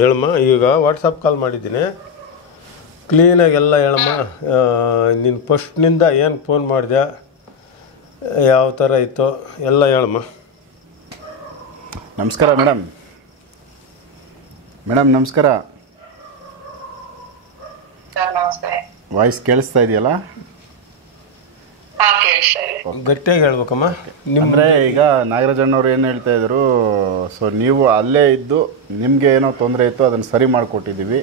ಹೇಳಮ್ಮ. ಈಗ ವಾಟ್ಸಪ್ ಕಾಲ್ ಮಾಡಿದ್ದೀನಿ, ಕ್ಲೀನಾಗೆಲ್ಲ ಹೇಳಮ್ಮ. ನೀನು ಫಸ್ಟ್ನಿಂದ ಏನು ಫೋನ್ ಮಾಡಿದೆ, ಯಾವ ಥರ ಇತ್ತು ಎಲ್ಲ ಹೇಳಮ್ಮ. ನಮಸ್ಕಾರ ಮೇಡಮ್. ನಮಸ್ಕಾರ. ವಾಯ್ಸ್ ಕೇಳಿಸ್ತಾ ಇದೆಯಲ್ಲ? ಗಟ್ಟಿಯಾಗಿ ಹೇಳ್ಬೇಕಮ್ಮ. ಅಂದರೆ ಈಗ ನಾಗರಾಜಣ್ಣವ್ರು ಏನು ಹೇಳ್ತಾ ಇದ್ರು, ಸೊ ನೀವು ಅಲ್ಲೇ ಇದ್ದು ನಿಮಗೆ ಏನೋ ತೊಂದರೆ ಇತ್ತು ಅದನ್ನು ಸರಿ ಮಾಡಿಕೊಟ್ಟಿದ್ದೀವಿ.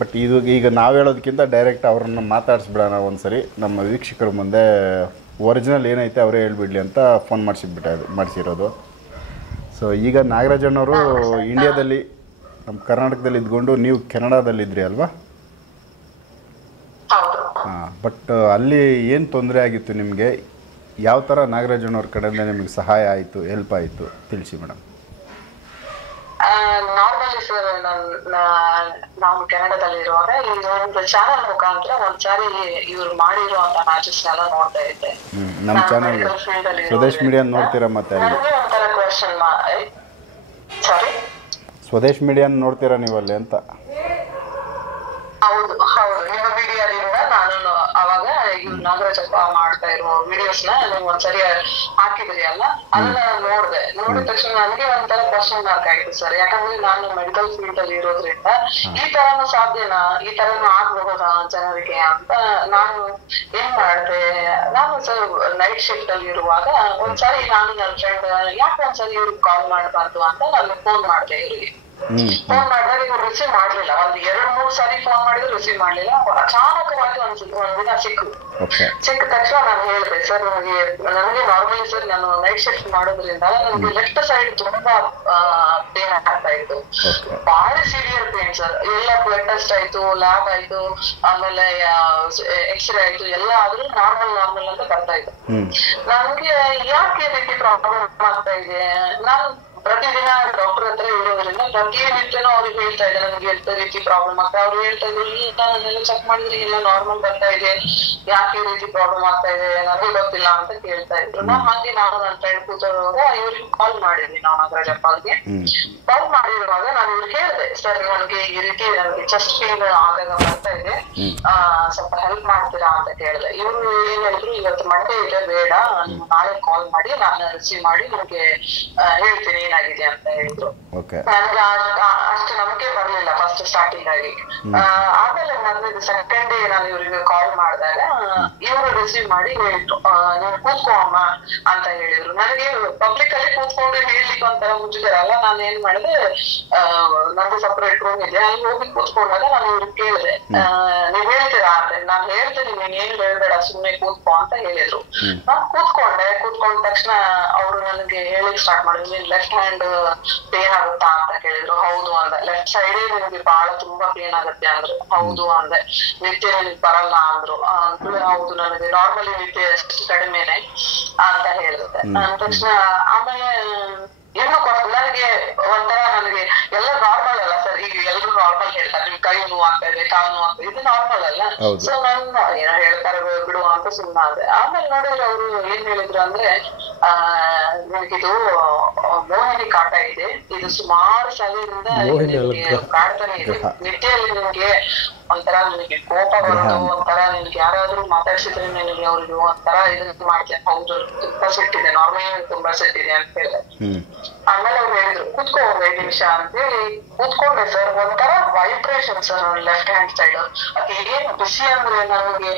ಬಟ್ ಈಗ ನಾವು ಹೇಳೋದಕ್ಕಿಂತ ಡೈರೆಕ್ಟ್ ಅವ್ರನ್ನ ಮಾತಾಡಿಸ್ಬಿಡೋಣ ಒಂದು ಸರಿ, ನಮ್ಮ ವೀಕ್ಷಕರ ಮುಂದೆ ಒರಿಜಿನಲ್ ಏನೈತೆ ಅವರೇ ಹೇಳ್ಬಿಡ್ಲಿ ಅಂತ ಫೋನ್ ಮಾಡಿಸಿರೋದು. ಸೊ ಈಗ ನಾಗರಾಜಣ್ಣವರು ಇಂಡಿಯಾದಲ್ಲಿ ನಮ್ಮ ಕರ್ನಾಟಕದಲ್ಲಿ ಇದ್ಕೊಂಡು ನೀವು ಕೆನಡಾದಲ್ಲಿದ್ರಿ ಅಲ್ವಾ? ಬಟ್ ಅಲ್ಲಿ ಏನು ತೊಂದರೆ ಆಗಿತ್ತು ನಿಮಗೆ? ಯಾವ ಥರ ನಾಗರಾಜಣ್ಣವ್ರ ಕಡೆಯಿಂದ ನಿಮಗೆ ಸಹಾಯ ಆಯಿತು, ಹೆಲ್ಪ್ ಆಯಿತು ತಿಳಿಸಿ ಮೇಡಮ್. ನಾರ್ಮಲಿ ಸರ್, ನಾವು ಕೆನಡಾದಲ್ಲಿರುವಾಗ ಈ ಒಂದು ಚಾನಲ್ ಮುಖಾಂತರ ಒಂದ್ಸಾರಿ ಇವ್ರು ಮಾಡಿರುವಂತ ಮ್ಯಾಚಸ್ ಎಲ್ಲ ನೋಡ್ತಾ ಇದ್ದೆ. ನಮ್ಮ ಚಾನಲ್ ಸ್ವದೇಶ್ ಮೀಡಿಯಾ ನೋಡ್ತೀರಾ? ಮತ್ತೆ ಒಂಥರ ಕ್ವೆಶ್ಚನ್, ಸಾರಿ, ಸ್ವದೇಶ್ ಮೀಡಿಯಾ ನೋಡ್ತೀರಾ ನೀವಲ್ಲಿ ಅಂತ? ಹೌದು ಹೌದು, ನಿಮ್ಮ ಮೀಡಿಯಾದಿಂದ ನಾನು ಅವಾಗ ಇವ್ರು ನಾಗರಾಜಪ್ಪ ಮಾಡ್ತಾ ಇರೋ ವಿಡಿಯೋಸ್ ನ ನೀವು ಒಂದ್ಸರಿ ಹಾಕಿದ್ರಿ ಅಲ್ಲ, ಅದನ್ನ ನೋಡಿದೆ. ನೋಡಿದ ತಕ್ಷಣ ನನಗೆ ಒಂಥರ ಕ್ವಶನ್ ಮಾರ್ಕ್ ಆಯ್ತು ಸರ್. ಯಾಕಂದ್ರೆ ನಾನು ಮೆಡಿಕಲ್ ಫೀಲ್ಡ್ ಅಲ್ಲಿ ಇರೋದ್ರಿಂದ ಈ ತರನು ಸಾಧ್ಯನಾ, ಈ ತರನು ಆಗ್ಬಹುದಾ ಜನರಿಗೆ ಅಂತ ನಾನು ಏನ್ ಮಾಡಿದೆ. ನಾನು ಸರ್ ನೈಟ್ ಶಿಫ್ಟ್ ಅಲ್ಲಿ ಇರುವಾಗ ಒಂದ್ಸಾರಿ ನಾನು ನನ್ನ ಫ್ರೆಂಡ್ ಯಾಕೆ ಒಂದ್ಸರಿ ಇವ್ರಿಗೆ ಕಾಲ್ ಮಾಡಬಾರ್ದು ಅಂತ ನಾನು ಫೋನ್ ಮಾಡಿದೆ ಇವ್ರಿಗೆ. ಫೋನ್ ಮಾಡಿದಾಗ ಇವ್ರು ರಿಸೀವ್ ಮಾಡ್ಲಿಲ್ಲ. ಒಂದ್ 2-3 ಸಾರಿ ಫೋನ್ ಮಾಡಿದ್ರು ರಿಸೀವ್ ಮಾಡ್ಲಿಲ್ಲ. ಅಚಾನಕವಾಗಿ ಒಂದಿನ ಸಿಕ್ಕ ತಕ್ಷಣ ನಾನು ಹೇಳಿದೆ, ಸರ್ ನನಗೆ ನಾರ್ಮಲಿ ಸರ್ ನಾನು ನೈಟ್ ಶಿಫ್ಟ್ ಮಾಡೋದ್ರಿಂದ ನನಗೆ ಲೆಫ್ಟ್ ಸೈಡ್ ತುಂಬಾ ಪೇನ್ ಆಗ್ತಾ ಇತ್ತು, ಭಾರಿ ಸಿವಿಯರ್ ಪೇನ್ ಸರ್. ಎಲ್ಲ ಬ್ಲಡ್ ಟೆಸ್ಟ್ ಆಯ್ತು, ಲ್ಯಾಬ್ ಆಯ್ತು, ಆಮೇಲೆ ಎಕ್ಸ್ರೇ ಆಯ್ತು, ಎಲ್ಲ ಆದ್ರೂ ನಾರ್ಮಲ್ ಅಂತ ಬರ್ತಾ ಇತ್ತು. ನನ್ಗೆ ಯಾಕೆ ಈ ರೀತಿ ಪ್ರಾಬ್ಲಮ್ ಆಗ್ತಾ ಇದೆ? ನಾನು ಪ್ರತಿದಿನ ಡಾಕ್ಟರ್ ಹತ್ರ ಇರೋದ್ರಿಂದ ಪ್ರತಿನಿತ್ಯನೂ ಅವ್ರಿಗೆ ಹೇಳ್ತಾ ಇದ್ದೆ ನನಗೆ ಎಂತ ರೀತಿ ಪ್ರಾಬ್ಲಮ್ ಆಗ್ತಾ. ಅವ್ರು ಹೇಳ್ತಾ ಇದ್ರು, ನಾನೆಲ್ಲ ಚೆಕ್ ಮಾಡಿದ್ರೆ ಎಲ್ಲ ನಾರ್ಮಲ್ ಬರ್ತಾ ಇದೆ, ಯಾಕೆ ಈ ರೀತಿ ಪ್ರಾಬ್ಲಮ್ ಆಗ್ತಾ ಇದೆ ನನಗೆ ಗೊತ್ತಿಲ್ಲ ಅಂತ ಕೇಳ್ತಾ ಇದ್ರು. ನಾನು ನನ್ನ ಫ್ರೆಂಡ್ ಕೂತೋವಾಗ ಇವ್ರಿಗೆ ಕಾಲ್ ಮಾಡಿದ್ವಿ, ನಾವು ನಾಗರಾಜಪ್ಪ ಅವ್ರಿಗೆ ಕಾಲ್ ಮಾಡಿರುವಾಗ ನಾನು ಇವ್ರಿಗೆ ಹೇಳಿದೆ, ಸರ್ ನನಗೆ ಈ ರೀತಿ ನನಗೆ ಚೆಸ್ಟ್ ಪೇನ್ ಆಗಾಗ ಬರ್ತಾ ಇದೆ, ಸ್ವಲ್ಪ ಹೆಲ್ಪ್ ಮಾಡ್ತೀರಾ ಅಂತ ಕೇಳಿದೆ. ಇವ್ರು ಏನ್ ಹೇಳಿದ್ರು, ಇವತ್ತು ಮಂಡೇ ಇದೆ, ಬೇಡ ನೀವು ನಾಳೆ ಕಾಲ್ ಮಾಡಿ, ನಾನು ರಿಸೀವ್ ಮಾಡಿ ನಿಮ್ಗೆ ಹೇಳ್ತೀನಿ ಏನಾಗಿದೆ ಅಂತ ಹೇಳಿದ್ರು. ನನಗೆ ಅಷ್ಟು ನಂಬಿಕೆ ಬರ್ಲಿಲ್ಲ ಫಸ್ಟ್ ಸ್ಟಾರ್ಟಿಂಗ್ ಆಗಿ. ಆಮೇಲೆ ನನ್ನ ಸೆಕೆಂಡ್ ಡೇ ನಾನು ಇವ್ರಿಗೆ ಕಾಲ್ ಮಾಡಿದಾಗ ಇವರು ರಿಸೀವ್ ಮಾಡಿ ಹೇಳಿದ್ರು, ನೀನ್ ಕೂತ್ಕೋ ಅಮ್ಮ ಅಂತ ಹೇಳಿದ್ರು. ನನಗೆ ಪಬ್ಲಿಕ್ ಅಲ್ಲಿ ಕೂತ್ಕೊಂಡು ಹೇಳ್ಲಿಕ್ಕೆ ಒಂಥರ ಮುಚ್ಚಿದಾರಲ್ಲ, ನಾನು ಏನ್ ಮಾಡಿದೆ, ನಂದು ಸಪರೇಟ್ ರೂಮ್ ಇದೆ, ಅಲ್ಲಿ ಹೋಗಿ ಕೂತ್ಕೊಂಡಾಗ ನಾನು ಇವ್ರಿಗೆ ಕೇಳಿದೆ, ನೀವ್ ಹೇಳ್ತೀರಾ ಅಂತ. ನಾನು ಹೇಳ್ತೀನಿ, ನೀನ್ ಏನ್ ಹೇಳ್ಬೇಡ, ಸುಮ್ನೆ ಕೂತ್ಕೋ ಅಂತ ಹೇಳಿದ್ರು. ನಾನ್ ಕೂತ್ಕೊಂಡ ತಕ್ಷಣ ಅವರು ನನಗೆ ಹೇಳಿಕ್ ಸ್ಟಾರ್ಟ್ ಮಾಡಿದ್ರು, ನೀನ್ ಲೆಫ್ಟ್ ಹ್ಯಾಂಡ್ ಪೇನ್ ಆಗುತ್ತಾ ಅಂತ ಕೇಳಿದ್ರು. ಹೌದು ಅಂದೆ. ಲೆಫ್ಟ್ ಸೈಡೇ ನಿಮ್ಗೆ ಬಹಳ ತುಂಬಾ ಪೇನ್ ಆಗುತ್ತೆ ಅಂದ್ರು. ಹೌದು ಅಂದೆ. ನಿತ್ಯ ನಿಮ್ಗೆ ಬರಲ್ಲ ಅಂದ್ರು. ಹೌದು, ನನಗೆ ನಾರ್ಮಲಿ ನಿತ್ಯ ಎಷ್ಟು ಕಡಿಮೆನೆ ಅಂತ ಹೇಳಿರುತ್ತೆ. ಅಂದ ತಕ್ಷಣ ಆಮೇಲೆ ಏನು ನನಗೆ ಒಂಥರ ನನಗೆ ಎಲ್ಲ ನಾರ್ಮಲ್ ಅಲ್ಲ ಸರ್. ಈಗ ಎಲ್ರು ನಾರ್ಮಲ್ ಹೇಳ್ತಾರೆ, ನಿಮ್ ಕೈ ನೋವು ಆಗ್ತಾ ಇದೆ, ಕಾಲು ನೋವು ಆಗ್ತಾ ಇದೆ, ಇದು ನಾರ್ಮಲ್ ಅಲ್ಲ. ಸೊ ನಾನು ಏನೋ ಹೇಳ್ತಾರೆ ಬಿಡು ಅಂತ ಸುಮ್ಮನಾದೆ. ಆಮೇಲೆ ನೋಡಿದ್ರೆ ಅವರು ಏನ್ ಹೇಳಿದ್ರು ಅಂದ್ರೆ, ನಿಮಗಿದು ಮೋಹಿನಿ ಕಾಟ ಇದೆ, ಇದು ಸುಮಾರು ಸಲದಿಂದ ಕಾಡ್ತಾನೆ ಇದೆ. ನಿದ್ದೆಯಲ್ಲಿ ನಿಮ್ಗೆ ಒಂಥರ ನಿಮಗೆ ಕೋಪ ಬರೋದು, ಒಂಥರ ನಿಮ್ಗೆ ಯಾರಾದ್ರೂ ಮಾತಾಡ್ಸಿದ್ರೆ ನಿಮಗೆ ಅವ್ರಿಗೆ ಒಂಥರ ಇದನ್ನ ಮಾಡ್ತೇನೆ. ಹೌದು, ತುಂಬಾ ಸಿಟ್ಟಿದೆ, ನಾರ್ಮಲ್ ತುಂಬಾ ಸಿಟ್ಟಿದೆ ಅಂತ ಹೇಳಿದೆ. ಆಮೇಲೆ ಅವ್ರು ಹೇಳಿದ್ರು, ಕೂತ್ಕೋ 5 ನಿಮಿಷ ಅಂತ ಹೇಳಿ ಕೂತ್ಕೊಂಡೆ ಸರ್. ಒಂಥರ vibration sir left hand side. ಅದು ಏನ್ ಬಿಸಿ ಅಂದ್ರೆ ನನಗೆ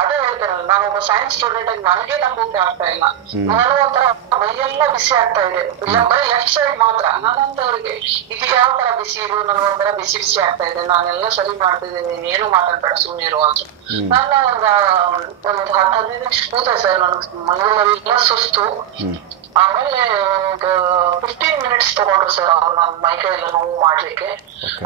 ಅದೇ ಹೇಳ್ತಾರಲ್ಲ, ನಾನೊಬ್ಬ ಸೈನ್ಸ್ ಸ್ಟೂಡೆಂಟ್ ಆಗಿ ನನಗೆ ನಂಬೋಕೆ ಆಗ್ತಾ ಇಲ್ಲ. ನಾನು ಒಂಥರ ಮೈಯೆಲ್ಲ ಬಿಸಿ ಆಗ್ತಾ ಇದೆ, ಇಲ್ಲ ಬರೀ ಲೆಫ್ಟ್ ಸೈಡ್ ಮಾತ್ರ. ನಾನಂತವ್ರಿಗೆ ಇದು ಯಾವ ತರ ಬಿಸಿ ಇದು, ನನಗೊಂಥರ ಬಿಸಿ ಆಗ್ತಾ ಇದೆ, ನಾನೆಲ್ಲ ಸರಿ ಮಾಡ್ತಿದ್ದೀನಿ, ನೀನೇನು ಮಾತಾಡ್ಬೇಡ ಸುಮ್ಮನೆ ಇರು ಅಂತ. ನಾನು ಒಂದು 10-15 ನಿಮಿಷ ಕೂತೆ ಸರ್. ನನ್ಗೆ ಮೈಯೆಲ್ಲ ಸುಸ್ತು. ಆಮೇಲೆ ಒಂದು 15 ಮಿನಿಟ್ಸ್ ತಗೊಂಡ್ರು ಸರ್ ಅವ್ರು ನನ್ನ ಮೈಕೈ ಎಲ್ಲ ನೋವು ಮಾಡ್ಲಿಕ್ಕೆ.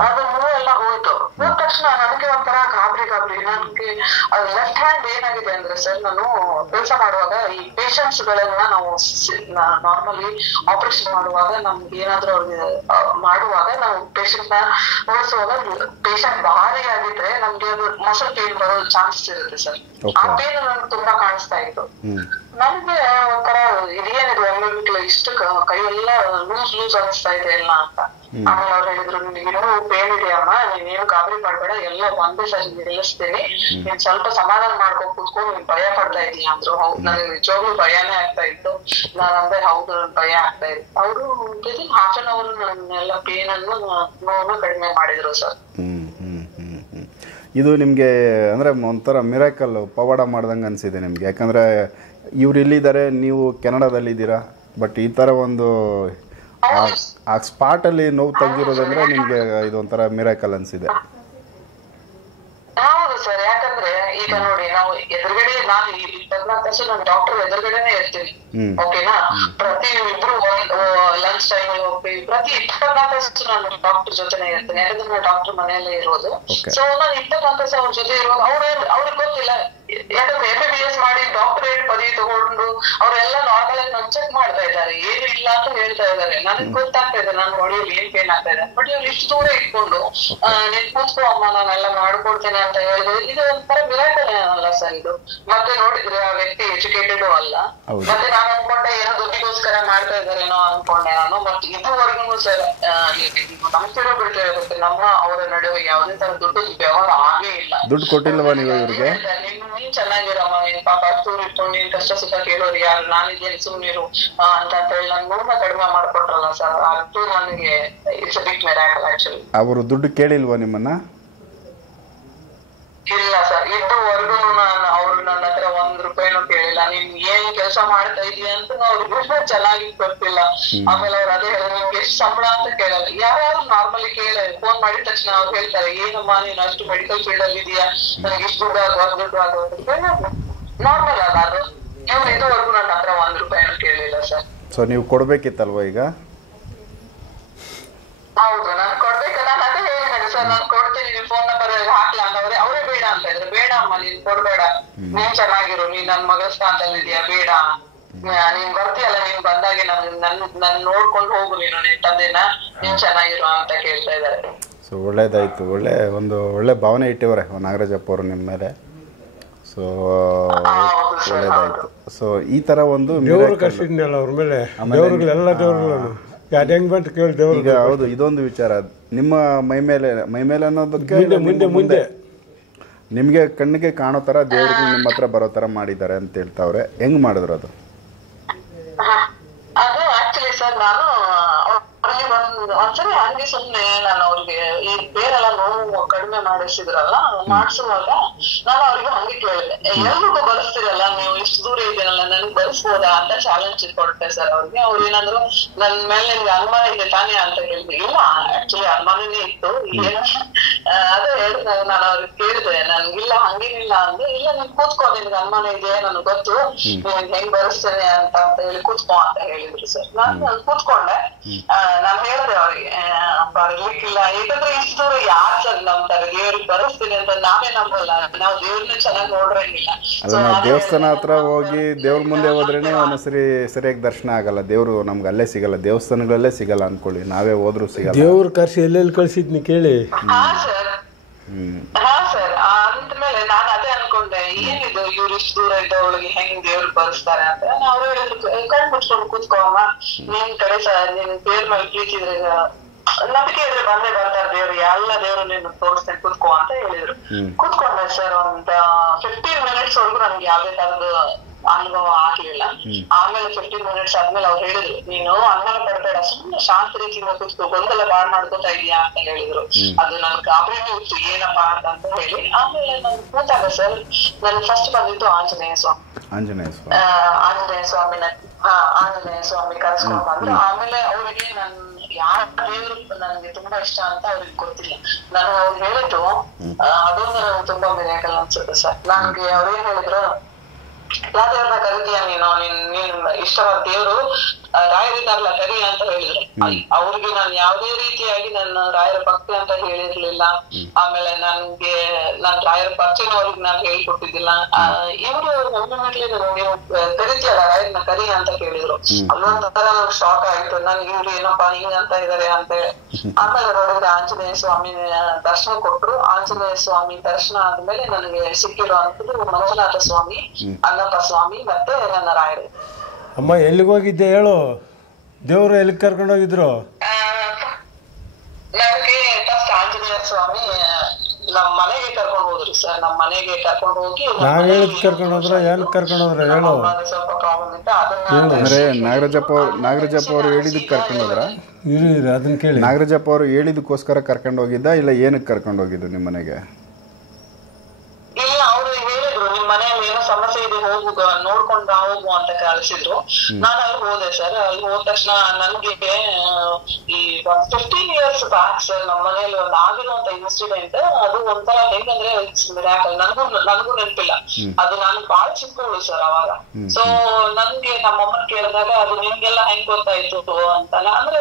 ಅದು ನೋವು ಎಲ್ಲ ಹೋಯ್ತು. ಹೋದ ತಕ್ಷಣ ನನಗೆ ಒಂಥರ ಗಾಬರಿ. ನನ್ಗೆ ಅದು ಲೆಫ್ಟ್ ಹ್ಯಾಂಡ್ ಏನಾಗಿದೆ ಅಂದ್ರೆ ಸರ್, ನಾನು ಕೆಲಸ ಮಾಡುವಾಗ ಈ ಪೇಷಂಟ್ಸ್ ಗಳನ್ನ ನಾವು ನಾರ್ಮಲಿ ಆಪರೇಷನ್ ಮಾಡುವಾಗ ನಮ್ಗೆ ಏನಾದ್ರೂ ಅವ್ರಿಗೆ ಮಾಡುವಾಗ ನಾವು ಪೇಷಂಟ್ ನ ನೋಡಿಸುವಾಗ ಪೇಷಂಟ್ ಭಾರಿ ಆಗಿದ್ರೆ ನಮ್ಗೆ ಅದು ಮಸಲ್ ಪೇನ್ ಬರೋ ಚಾನ್ಸಸ್ ಇರುತ್ತೆ ಸರ್. ಆ ಪೇನ್ ನನ್ಗೆ ತುಂಬಾ ಕಾಣಿಸ್ತಾ ಇತ್ತು. ನನಗೆ ಒಂಥರ ಇದೇನಿದೆ ಒಮ್ಮೆ ಇಷ್ಟು ಕೈ ಎಲ್ಲ ಲೂಸ್ ಅನಿಸ್ತಾ ಇದೆ ಎಲ್ಲ ಅಂತ. ಆಮೇಲೆ ಅವ್ರು ಹೇಳಿದ್ರು, ನಿನಗೇನು ಪೇನ್ ಇದೆಯಮ್ಮ, ನೀನೇನು ಗಾಬರಿ ಮಾಡ್ಬೇಡ, ಎಲ್ಲ ಒಂದೇ ಸರಿ ನಿಲ್ಲಿಸ್ತೀನಿ, ನೀನ್ ಸ್ವಲ್ಪ ಸಮಾಧಾನ ಮಾಡ್ಕೊಂಡು ಕೂತ್ಕೊಂಡು ನೀನ್ ಭಯ ಪಡ್ತಾ ಇದೀಯ ಅಂದ್ರು. ಹೌದು, ನನಗೆ ನಿಜವಾಗ್ಲೂ ಭಯನೇ ಆಗ್ತಾ ಇತ್ತು. ನಾನಂದ್ರೆ ಹೌದು ನನ್ ಭಯ ಆಗ್ತಾ ಇತ್ತು. ಅವರು ವಿದಿನ್ ಹಾಫ್ ಅನ್ ಅವರ್ ನನ್ನೆಲ್ಲ ಪೇನ್ ಅನ್ನು ನೋವು ಕಡಿಮೆ ಮಾಡಿದ್ರು ಸರ್. ಇದು ನಿಮಗೆ ಅಂದರೆ ಒಂಥರ ಮಿರಾಕಲ್ ಪವಾಡ ಮಾಡ್ದಂಗೆ ಅನಿಸಿದೆ ನಿಮಗೆ. ಯಾಕಂದರೆ ಇವ್ರು ಇಲ್ಲಿದ್ದಾರೆ, ನೀವು ಕೆನಡಾದಲ್ಲಿದ್ದೀರಾ, ಬಟ್ ಈ ಥರ ಒಂದು ಆ ಸ್ಪಾಟಲ್ಲಿ ನೋವು ತೆಗ್ದಿರೋದಂದ್ರೆ ನಿಮಗೆ ಇದೊಂಥರ ಮಿರಾಕಲ್ ಅನಿಸಿದೆ. ಹೌದು ಸರ್, ಯಾಕಂದ್ರೆ ಈಗ ನೋಡಿ, ನಾವು ಎದುರುಗಡೆ, ನಾನು 24 ತಾಸು ನಾನು ಡಾಕ್ಟರ್ ಎದುರುಗಡೆನೆ ಇರ್ತೀನಿ, ಓಕೆನಾ. ಪ್ರತಿ ಇಬ್ರು ಲಂಚ್ ಟೈಮ್ ಹೋಗ್ತೀವಿ, ಪ್ರತಿ 24 ತಾಸು ನಾನು ಡಾಕ್ಟರ್ ಜೊತೆನೆ ಇರ್ತೀನಿ. ಯಾಕಂದ್ರೆ ನಾನು ಡಾಕ್ಟರ್ ಮನೆಯಲ್ಲೇ ಇರೋದು. ಸೊ ನಾನು 24 ತಾಸು ಅವ್ರ ಜೊತೆ ಇರುವಾಗ ಅವ್ರಿಗೆ ಗೊತ್ತಿಲ್ಲ, ಯಾಕಂದ್ರೆ MBBS ಮಾಡಿ ಡಾಕ್ಟರೇಟ್ ಪದವಿ ತಗೊಂಡು ಅವರೆಲ್ಲ ನಾರ್ಮಲ್ ಆಗಿ ನನ್ ಚೆಕ್ ಮಾಡ್ತಾ ಇದ್ದಾರೆ, ಏನು ಇಲ್ಲ ಅಂತ ಹೇಳ್ತಾ ಇದ್ದಾರೆ. ನನಗೆ ಗೊತ್ತಾಗ್ತಾ ಇದೆ ನನ್ನ ಬಾಡಿಯಲ್ಲಿ ಏನ್ ಪೇನ್ ಆಗ್ತಾ ಇದೆ. ಬಟ್ ಇವ್ರು ಇಷ್ಟು ದೂರ ಇಟ್ಕೊಂಡು ನೀನ್ ಕೂತ್ಕೋ ಅಮ್ಮ, ನಾನೆಲ್ಲ ಮಾಡ್ಕೊಡ್ತೇನೆ ಅಂತ ಹೇಳಿದ್ರೆ ಇದು ಒಂಥರ ಮಿರಾಕಲ್ ಏನಲ್ಲ ಸರ್ ಇದು. ಮತ್ತೆ ನೋಡಿದ್ರೆ ಆ ವ್ಯಕ್ತಿ ಎಜುಕೇಟೆಡ್ ಅಲ್ಲ. ಮತ್ತೆ ನಾನು ಅನ್ಕೊಂಡೆ ಏನೋ ದುಡ್ಡಿಗೋಸ್ಕರ ಮಾಡ್ತಾ ಇದಾರೇನೋ ಅನ್ಕೊಂಡೆ ನಾನು. ಮತ್ತೆ ಇದುವರೆಗೂ ಸರ್ ನಂಬ್ತಿರೋ ಬಿಡ್ತಿರೋ ಗೊತ್ತೆ, ನಮ್ಮ ಅವರ ನಡುವೆ ಯಾವುದೇ ತರ ದುಡ್ಡು ವ್ಯವಹಾರ ಆಗೇ ಇಲ್ಲ. ದುಡ್ಡು ಕೊಟ್ಟಿಲ್ವಾ ನೀವು ಇವ್ರಿಗೆ? ನೀನ್ ಚೆನ್ನಾಗಿರಮ್ಮ, ನೀನ್ ಪಾಪ ದೂರ ಇಟ್ಕೊಂಡು ನೀನ್ ಕಷ್ಟ ಸುಖ ಕೇಳೋರು ಯಾರು, ನಾನಿದ್ದೇನೆ ಸುಮ್ನಿರು ಅಂತ ಹೇಳಿ ನನ್ ನೋಡ್ನ ಕಡಿಮೆ ಮಾಡ್ಕೊಟ್ರಲ್ಲ ಸರ್, ಅದು ನನಗೆ it's a big miracle actually. ಅವರು ದುಡ್ಡು ಕೇಳಿಲ್ವಾ ನಿಮ್ಮನ್ನ? ಇಲ್ಲ ಸರ್, ಇದುವರೆಗೂ ಅವ್ರು ನನ್ನ ಹತ್ರ ₹1 ಕೇಳಿಲ್ಲ. ನೀನ್ ಏನ್ ಕೆಲಸ ಮಾಡ್ತಾ ಇದೀಯ ಅಂತ ಅವ್ರಿಗೆ ಚೆನ್ನಾಗಿ ಗೊತ್ತಿಲ್ಲ. ಆಮೇಲೆ ಅವ್ರು ಅದೇ ಹೇಳಿದ್ರು, ನಿಮ್ಗೆ ಎಷ್ಟು ಸಂಬಳ ಅಂತ ಕೇಳಲ್ಲ. ಯಾರು ನಾರ್ಮಲಿ ಫೋನ್ ಮಾಡಿದ ತಕ್ಷಣ ಅವ್ರು ಹೇಳ್ತಾರೆ, ಏನಮ್ಮ ನೀನ್ ಅಷ್ಟು ಮೆಡಿಕಲ್ ಫೀಲ್ಡ್ ಅಲ್ಲಿ ಇದೀಯಾ, ನನ್ಗೆ ಇಷ್ಟು ದುಡ್ಡು ಆಗೋದು ನಾರ್ಮಲ್ ಅಲ್ಲ ಅದು. ಇವ್ರು ಇದುವರೆಗೂ ನನ್ನ ಹತ್ರ ₹1 ಕೇಳಿಲ್ಲ ಸರ್. ಸೊ ನೀವು ಕೊಡ್ಬೇಕಿತ್ತಲ್ವಾ ಈಗ? ಹೌದು, ನಾನು ಕೊಡ್ಬೇಕು. ನಾನು ಅದೇ ಹೇಳಿದ್ದೇನೆ ಸರ್, ನಾನು ಕೊಡ್ತೀನಿ, ನಿಮ್ ಫೋನ್ ನಂಬರ್ ಹಾಕ್ಲಾ ಅಂತವ್ರೆ. ಅವರೇ ಬೇಡ ಅಂತ ಇದ್ರು. ಬೇಡ ಅಮ್ಮ, ನೀನ್ ಕೊಡ್ಬೇಡ, ನೀನ್ ಚೆನ್ನಾಗಿರು, ನೀನ್ ನನ್ ಮಗಳ ಸ್ಥಾನದಲ್ಲಿ ಇದೀಯಾ, ಬೇಡ, ನೀನ್ ಬರ್ತೀಯಲ್ಲ, ನೀನ್ ಬಂದಾಗೆ ನನ್ ನೋಡ್ಕೊಂಡು ಹೋಗು, ನೀನು ನಿನ್ ತಂದೆನ, ನೀನ್ ಚೆನ್ನಾಗಿರು ಅಂತ ಕೇಳ್ತಾ ಇದಾರೆ. ಸೊ ಒಳ್ಳೇದಾಯ್ತು, ಒಳ್ಳೆ ಭಾವನೆ ಇಟ್ಟಿವ್ರೆ ನಾಗರಾಜಪ್ಪ ಅವರು ನಿಮ್ಮ ಮೇಲೆ. ಸೊ ಒಳ್ಳೇದಾಯ್ತು. ಸೊ ಈ ತರ ಒಂದು ದೇವ್ರ ಕಷ್ಟ ಇದೆಯಲ್ಲ ಅವ್ರ ಮೇಲೆ, ದೇವ್ರಿಗೆಲ್ಲ ದೇವ್ರುಗಳನ್ನು ಹೆಂಗ್ ಬಂತು ಕೇಳಿ ದೇವ್ರು. ಈಗ ಹೌದು, ಇದೊಂದು ವಿಚಾರ ನಿಮ್ಮ ಮೈ ಮೇಲೆ ಅನ್ನೋದಕ್ಕೆ ಮುಂದೆ ನಿಮ್ಗೆ ಕಣ್ಣಿಗೆ ಕಾಣೋ ತರ ದೇವ್ರಿಗೆ ನಿಮ್ಮ ಹತ್ರ ಬರೋ ತರ ಮಾಡಿದ್ದಾರೆ ಅಂತ ಹೇಳ್ತಾವ್ರೆ. ಹೆಂಗ್ ಮಾಡಿದ್ರು ಅದು? ಅದು ಆಕ್ಚುಲಿ ಸರ್, ನಾನು ಅವ್ರಿಗೆ ಒಂದ್ಸರಿ ಹಂಗೆ ಸುಮ್ನೆ ನಾನು ಅವ್ರಿಗೆ ಈ ಬೇರೆಲ್ಲ ನೋವು ಕಡಿಮೆ ಮಾಡಿಸಿದ್ರಲ್ಲ, ಮಾಡ್ಸುವಾಗ ನಾನು ಅವ್ರಿಗೆ ಹಂಗೆ ಕೇಳಿದೆ, ಎಲ್ರಿಗೂ ಬರೆಸ್ತಿರಲ್ಲ ನೀವು, ಇಷ್ಟು ದೂರ ಇದೆಯಲ್ಲ, ನನ್ಗೆ ಬರೆಸ್ಬೋದಾ ಅಂತ ಚಾಲೆಂಜ್ ಕೊಟ್ಟೆ ಸರ್ ಅವ್ರಿಗೆ. ಅವ್ರು ಏನಾದ್ರು ನನ್ ಮೇಲೆ ನಿಮ್ಗೆ ಅನುಮಾನ ಇದೆ ತಾನೇ ಅಂತ ಕೇಳಿದೆ. ಇಲ್ಲ, ಆಕ್ಚುಲಿ ಅನುಮಾನನೇ ಇತ್ತು. ಅದೇ ಹೇಳಿದೆ, ನಾನು ಅವ್ರಿಗೆ ಕೇಳಿದೆ, ನನ್ಗಿಲ್ಲ ಹಂಗೇನಿಲ್ಲ ಅಂದ್ರೆ, ಇಲ್ಲ ನೀನ್ ಕೂತ್ಕೋ, ನಿನ್ಗೆ ಅನುಮಾನ ಇದೆ ನನಗೆ ಗೊತ್ತು, ನೀನ್ ಹೆಂಗ್ ಬರೆಸ್ತೇನೆ ಅಂತ ಹೇಳಿ ಕೂತ್ಕೋ ಅಂತ ಹೇಳಿದ್ರು ಸರ್. ನಾನು ಕೂತ್ಕೊಂಡೆ. ನಾನ್ ಹೇಳಿದೆ ಅವ್ರಿಗೆ, ಬರ್ಲಿಕ್ಕಿಲ್ಲ, ಯಾಕಂದ್ರೆ ಇಷ್ಟು ದೂರ ಯಾರು ಸರ್ ನಂಬ್ತಾರೆ, ದೇವ್ರಿಗೆ ಬರೆಸ್ತೀನಿ ಅಂತ ನಾವೇ ನಂಬಲ್ಲ, ನಾವು ದೇವ್ರನ್ನ ಚೆನ್ನಾಗಿ ನೋಡ್ರಂಗಿಲ್ಲ. ದೇವಸ್ಥಾನ ಹತ್ರ ಹೋಗಿ ದೇವ್ರ ಮುಂದೆ ಹೋದ್ರೇನೆ ಒಂದೊಂದ್ಸರಿ ಸರಿಯಾಗಿ ದರ್ಶನ ಆಗಲ್ಲ, ದೇವ್ರು ನಮ್ಗೆ ಅಲ್ಲೇ ಸಿಗಲ್ಲ, ದೇವಸ್ಥಾನಗಳಲ್ಲೇ ಸಿಗಲ್ಲ ಅನ್ಕೊಳ್ಳಿ, ನಾವೇ ಹೋದ್ರು ಸಿಗಲ್ಲ. ದೇವ್ರ ಕರ್ಸಿ ಎಲ್ಲೆಲ್ಲಿ ಕಳ್ಸಿದ್ನಿ ಕೇಳಿ. ಹಾ ಸರ್, ಅಂದ್ಮೇಲೆ ನಾನು ಅದೇ ಅನ್ಕೊಂಡೆ, ಏನಿದು ಇವ್ರು ಇಷ್ಟು ದೂರ ಇದ್ದವಳಿಗೆ ಹೆಂಗ್ ದೇವ್ರು ಬರೆಸ್ತಾರೆ ಅಂತ. ಅವ್ರು ಹೇಳಿದ್ರು, ಕಣ್ ಮುಚ್ಕೊಂಡು ಕೂತ್ಕೋಮ್ಮ, ನಿನ್ ಕಡೆ ನಿನ್ ದೇವ್ರ ಮೇಲೆ ಪ್ರೀತಿ ಇದ್ರೆ, ನಂಬಿಕೆ ಇದ್ರೆ ಬಂದೇ ಬರ್ತಾರೆ ದೇವ್ರು, ಎಲ್ಲ ದೇವ್ರು ನೀನು ತೋರಿಸ್ತೇನೆ ಕೂತ್ಕೋ ಅಂತ ಹೇಳಿದ್ರು. ಕೂತ್ಕೊಂಡೆ ಸರ್, ಒಂದ್ 15 minutes ವರ್ಗು ನನ್ಗೆ ಯಾವ್ದೇ ತರದ ಅನುಭವ ಆಗ್ಲಿಲ್ಲ. ಆಮೇಲೆ 15 minutes ಆದ್ಮೇಲೆ ಅವ್ರು ಹೇಳಿದ್ರು, ನೀನು ಅನುಮಾನ ಪಡ್ಬೇಡ, ಸುಮ್ಮನೆ ಶಾಂತ ರೀತಿಯಿಂದ ಕೂತ್ಕೋ, ಗೊಂದಲ ಬಾಳ್ ಮಾಡ್ಕೋತಾ ಇದೀಯಾ ಅಂತ ಹೇಳಿದ್ರು. ಅದು ನನ್ ಗಾಬರಿನೂ ಇತ್ತು, ಏನಪ್ಪಾ ಅಂತ ಹೇಳಿ. ಆಮೇಲೆ ನನ್ ಕೂತಾಗ ಸರ್, ನನ್ ಫಸ್ಟ್ ಬಂದಿದ್ದು ಆಂಜನೇಯ ಸ್ವಾಮಿ ಕರ್ಸ್ಕೊಂಡ್ ಬಂದ್ರು. ಆಮೇಲೆ ಅವ್ರಿಗೆ ನನ್ ಯಾವ ದೇವ್ರು ನನ್ಗೆ ತುಂಬಾ ಇಷ್ಟ ಅಂತ ಅವ್ರಿಗೆ ಗೊತ್ತಿಲ್ಲ. ನಾನು ಅವ್ರಿಗೆ ಹೇಳಿದ್ದು ಅದೊಂದು ನನ್ಗೆ ತುಂಬಾ ಮಿರಾಕಲ್ ಅನ್ಸುತ್ತೆ ಸರ್. ನನ್ಗೆ ಅವ್ರೇನ್ ಹೇಳಿದ್ರು, ಯಾವ ದೇವ್ರನ್ನ ಕರಿತೀಯ ನೀನು, ನೀನ್ ಇಷ್ಟವಾದ ದೇವ್ರು ರಾಯರಿದಾರಲ್ಲ ಕರಿ ಅಂತ ಹೇಳಿದ್ರು. ಅವ್ರಿಗೆ ನಾನು ಯಾವ್ದೇ ರೀತಿಯಾಗಿ ನನ್ನ ರಾಯರ ಭಕ್ತಿ ಅಂತ ಹೇಳಿರ್ಲಿಲ್ಲ. ಆಮೇಲೆ ನಾನ್ ರಾಯರ ಪರಿಚಯ ಅವ್ರಿಗೆ ನಾನು ಹೇಳ್ಕೊಟ್ಟಿದ್ದಿಲ್ಲ. ಇವ್ರು ಒಮ್ಮೆ ನೀವು ಕರಿತೀಯಲ್ಲ ರಾಯರ್ನ ಕರಿ ಅಂತ ಕೇಳಿದ್ರು. ಅಲ್ಲೊಂಥರ ನಂಗೆ ಶಾಕ್ ಆಯ್ತು. ನನ್ಗೆ ಇವ್ರು ಏನಪ್ಪಾ ಹಿಂಗ ಅಂತ ಇದಾರೆ ಅಂತ ಹೇಳಿ. ಆಮೇಲೆ ನೋಡಿದ್ರೆ ಆಂಜನೇಯ ಸ್ವಾಮಿ ದರ್ಶನ ಕೊಟ್ರು. ಆಂಜನೇಯ ಸ್ವಾಮಿ ದರ್ಶನ ಆದ್ಮೇಲೆ ನನಗೆ ಸಿಕ್ಕಿರುವಂತದ್ದು ಮಂಜುನಾಥ ಸ್ವಾಮಿ, ಅಣ್ಣಪ್ಪ ಸ್ವಾಮಿ ಮತ್ತೆ ನನ್ನ ರಾಯರು. ಅಮ್ಮ ಎಲ್ಲಿಗೆ ಹೋಗಿದ್ದೆ ಹೇಳು? ದೇವ್ರು ಎಲ್ಲಿಗೆ ಕರ್ಕೊಂಡು ಹೋಗಿದ್ರು? ನನಗೆ ಫಸ್ಟ್ ಆಂಜನೇಯ ಸ್ವಾಮಿ ನಮ್ ಮನೆಗೆ ಕರ್ಕೊಂಡು ಹೋದ್ರು ಸರ್. ನಮ್ ಮನೆಗೆ ಕರ್ಕೊಂಡು ಹೋಗಿ ನಾವ್ ಹೇಳಿದ್ ಕರ್ಕೊಂಡು ಹೋದ್ರ ಏನ್ ಕರ್ಕೊಂಡು ಹೋದ್ರ ಹೇಳು? ಸ್ವಲ್ಪ ಪ್ರಾಬ್ಲಮ್ ಇತ್ತು ಅದನ್ನ ಅಂದ್ರೆ ನಾಗರಾಜಪ್ಪ ಅವರು ಹೇಳಿದಕ್ಕೆ ಕರ್ಕೊಂಡು ಹೋದ್ರ? ಇರಿ ಅದನ್ನ ಕೇಳಿ. ನಾಗರಾಜಪ್ಪ ಅವರು ಹೇಳಿದಕ್ಕೋಸ್ಕರ ಕರ್ಕೊಂಡು ಹೋಗಿದ್ದ ಇಲ್ಲ ಏನಕ್ಕೆ ಕರ್ಕೊಂಡು ಹೋಗಿದ್ದು ನಿಮ್ಮ ಮನೆಗೆ? ಇಲ್ಲ, ಅವ್ರು ಹೇಳಿದ್ರು ನಿಮ್ ಮನೆಯಲ್ಲಿ ಏನೋ ಸಮಸ್ಯೆ ಇದೆ, ಹೋಗು ನೋಡ್ಕೊಂಡ್ ಹೋಗು ಅಂತ ಕಳಿಸಿದ್ರು. ನಾನು ಅಲ್ಲಿ ಹೋದೆ ಸರ್. ಅಲ್ಲಿ ಹೋದ ತಕ್ಷಣ ನನ್ಗೆ ಈ 15 years ಬ್ಯಾಕ್ ಸರ್ ನಮ್ಮ ಮನೆಯಲ್ಲಿ ಒಂದು ಆಗಿರುವಂತ ಇನ್ಸಿಡೆಂಟ್, ಅದು ಒಂಥರ ಹೆಂಗಂದ್ರೆ ಮಿರಾಕಲ್. ನನಗೂ ನೆನಪಿಲ್ಲ. ಅದು ನಾನು ಬಾಳ ಚಿಕ್ಕವಳು ಸರ್ ಅವಾಗ. ಸೊ ನನ್ಗೆ ನಮ್ಮಮ್ಮನ್ ಕೇಳಿದಾಗ ಅದು ನಿಮ್ಗೆಲ್ಲ ಹೆಂಗ್ ಗೊತ್ತಾಯ್ತು ಅಂತಲ್ಲ. ಅಂದ್ರೆ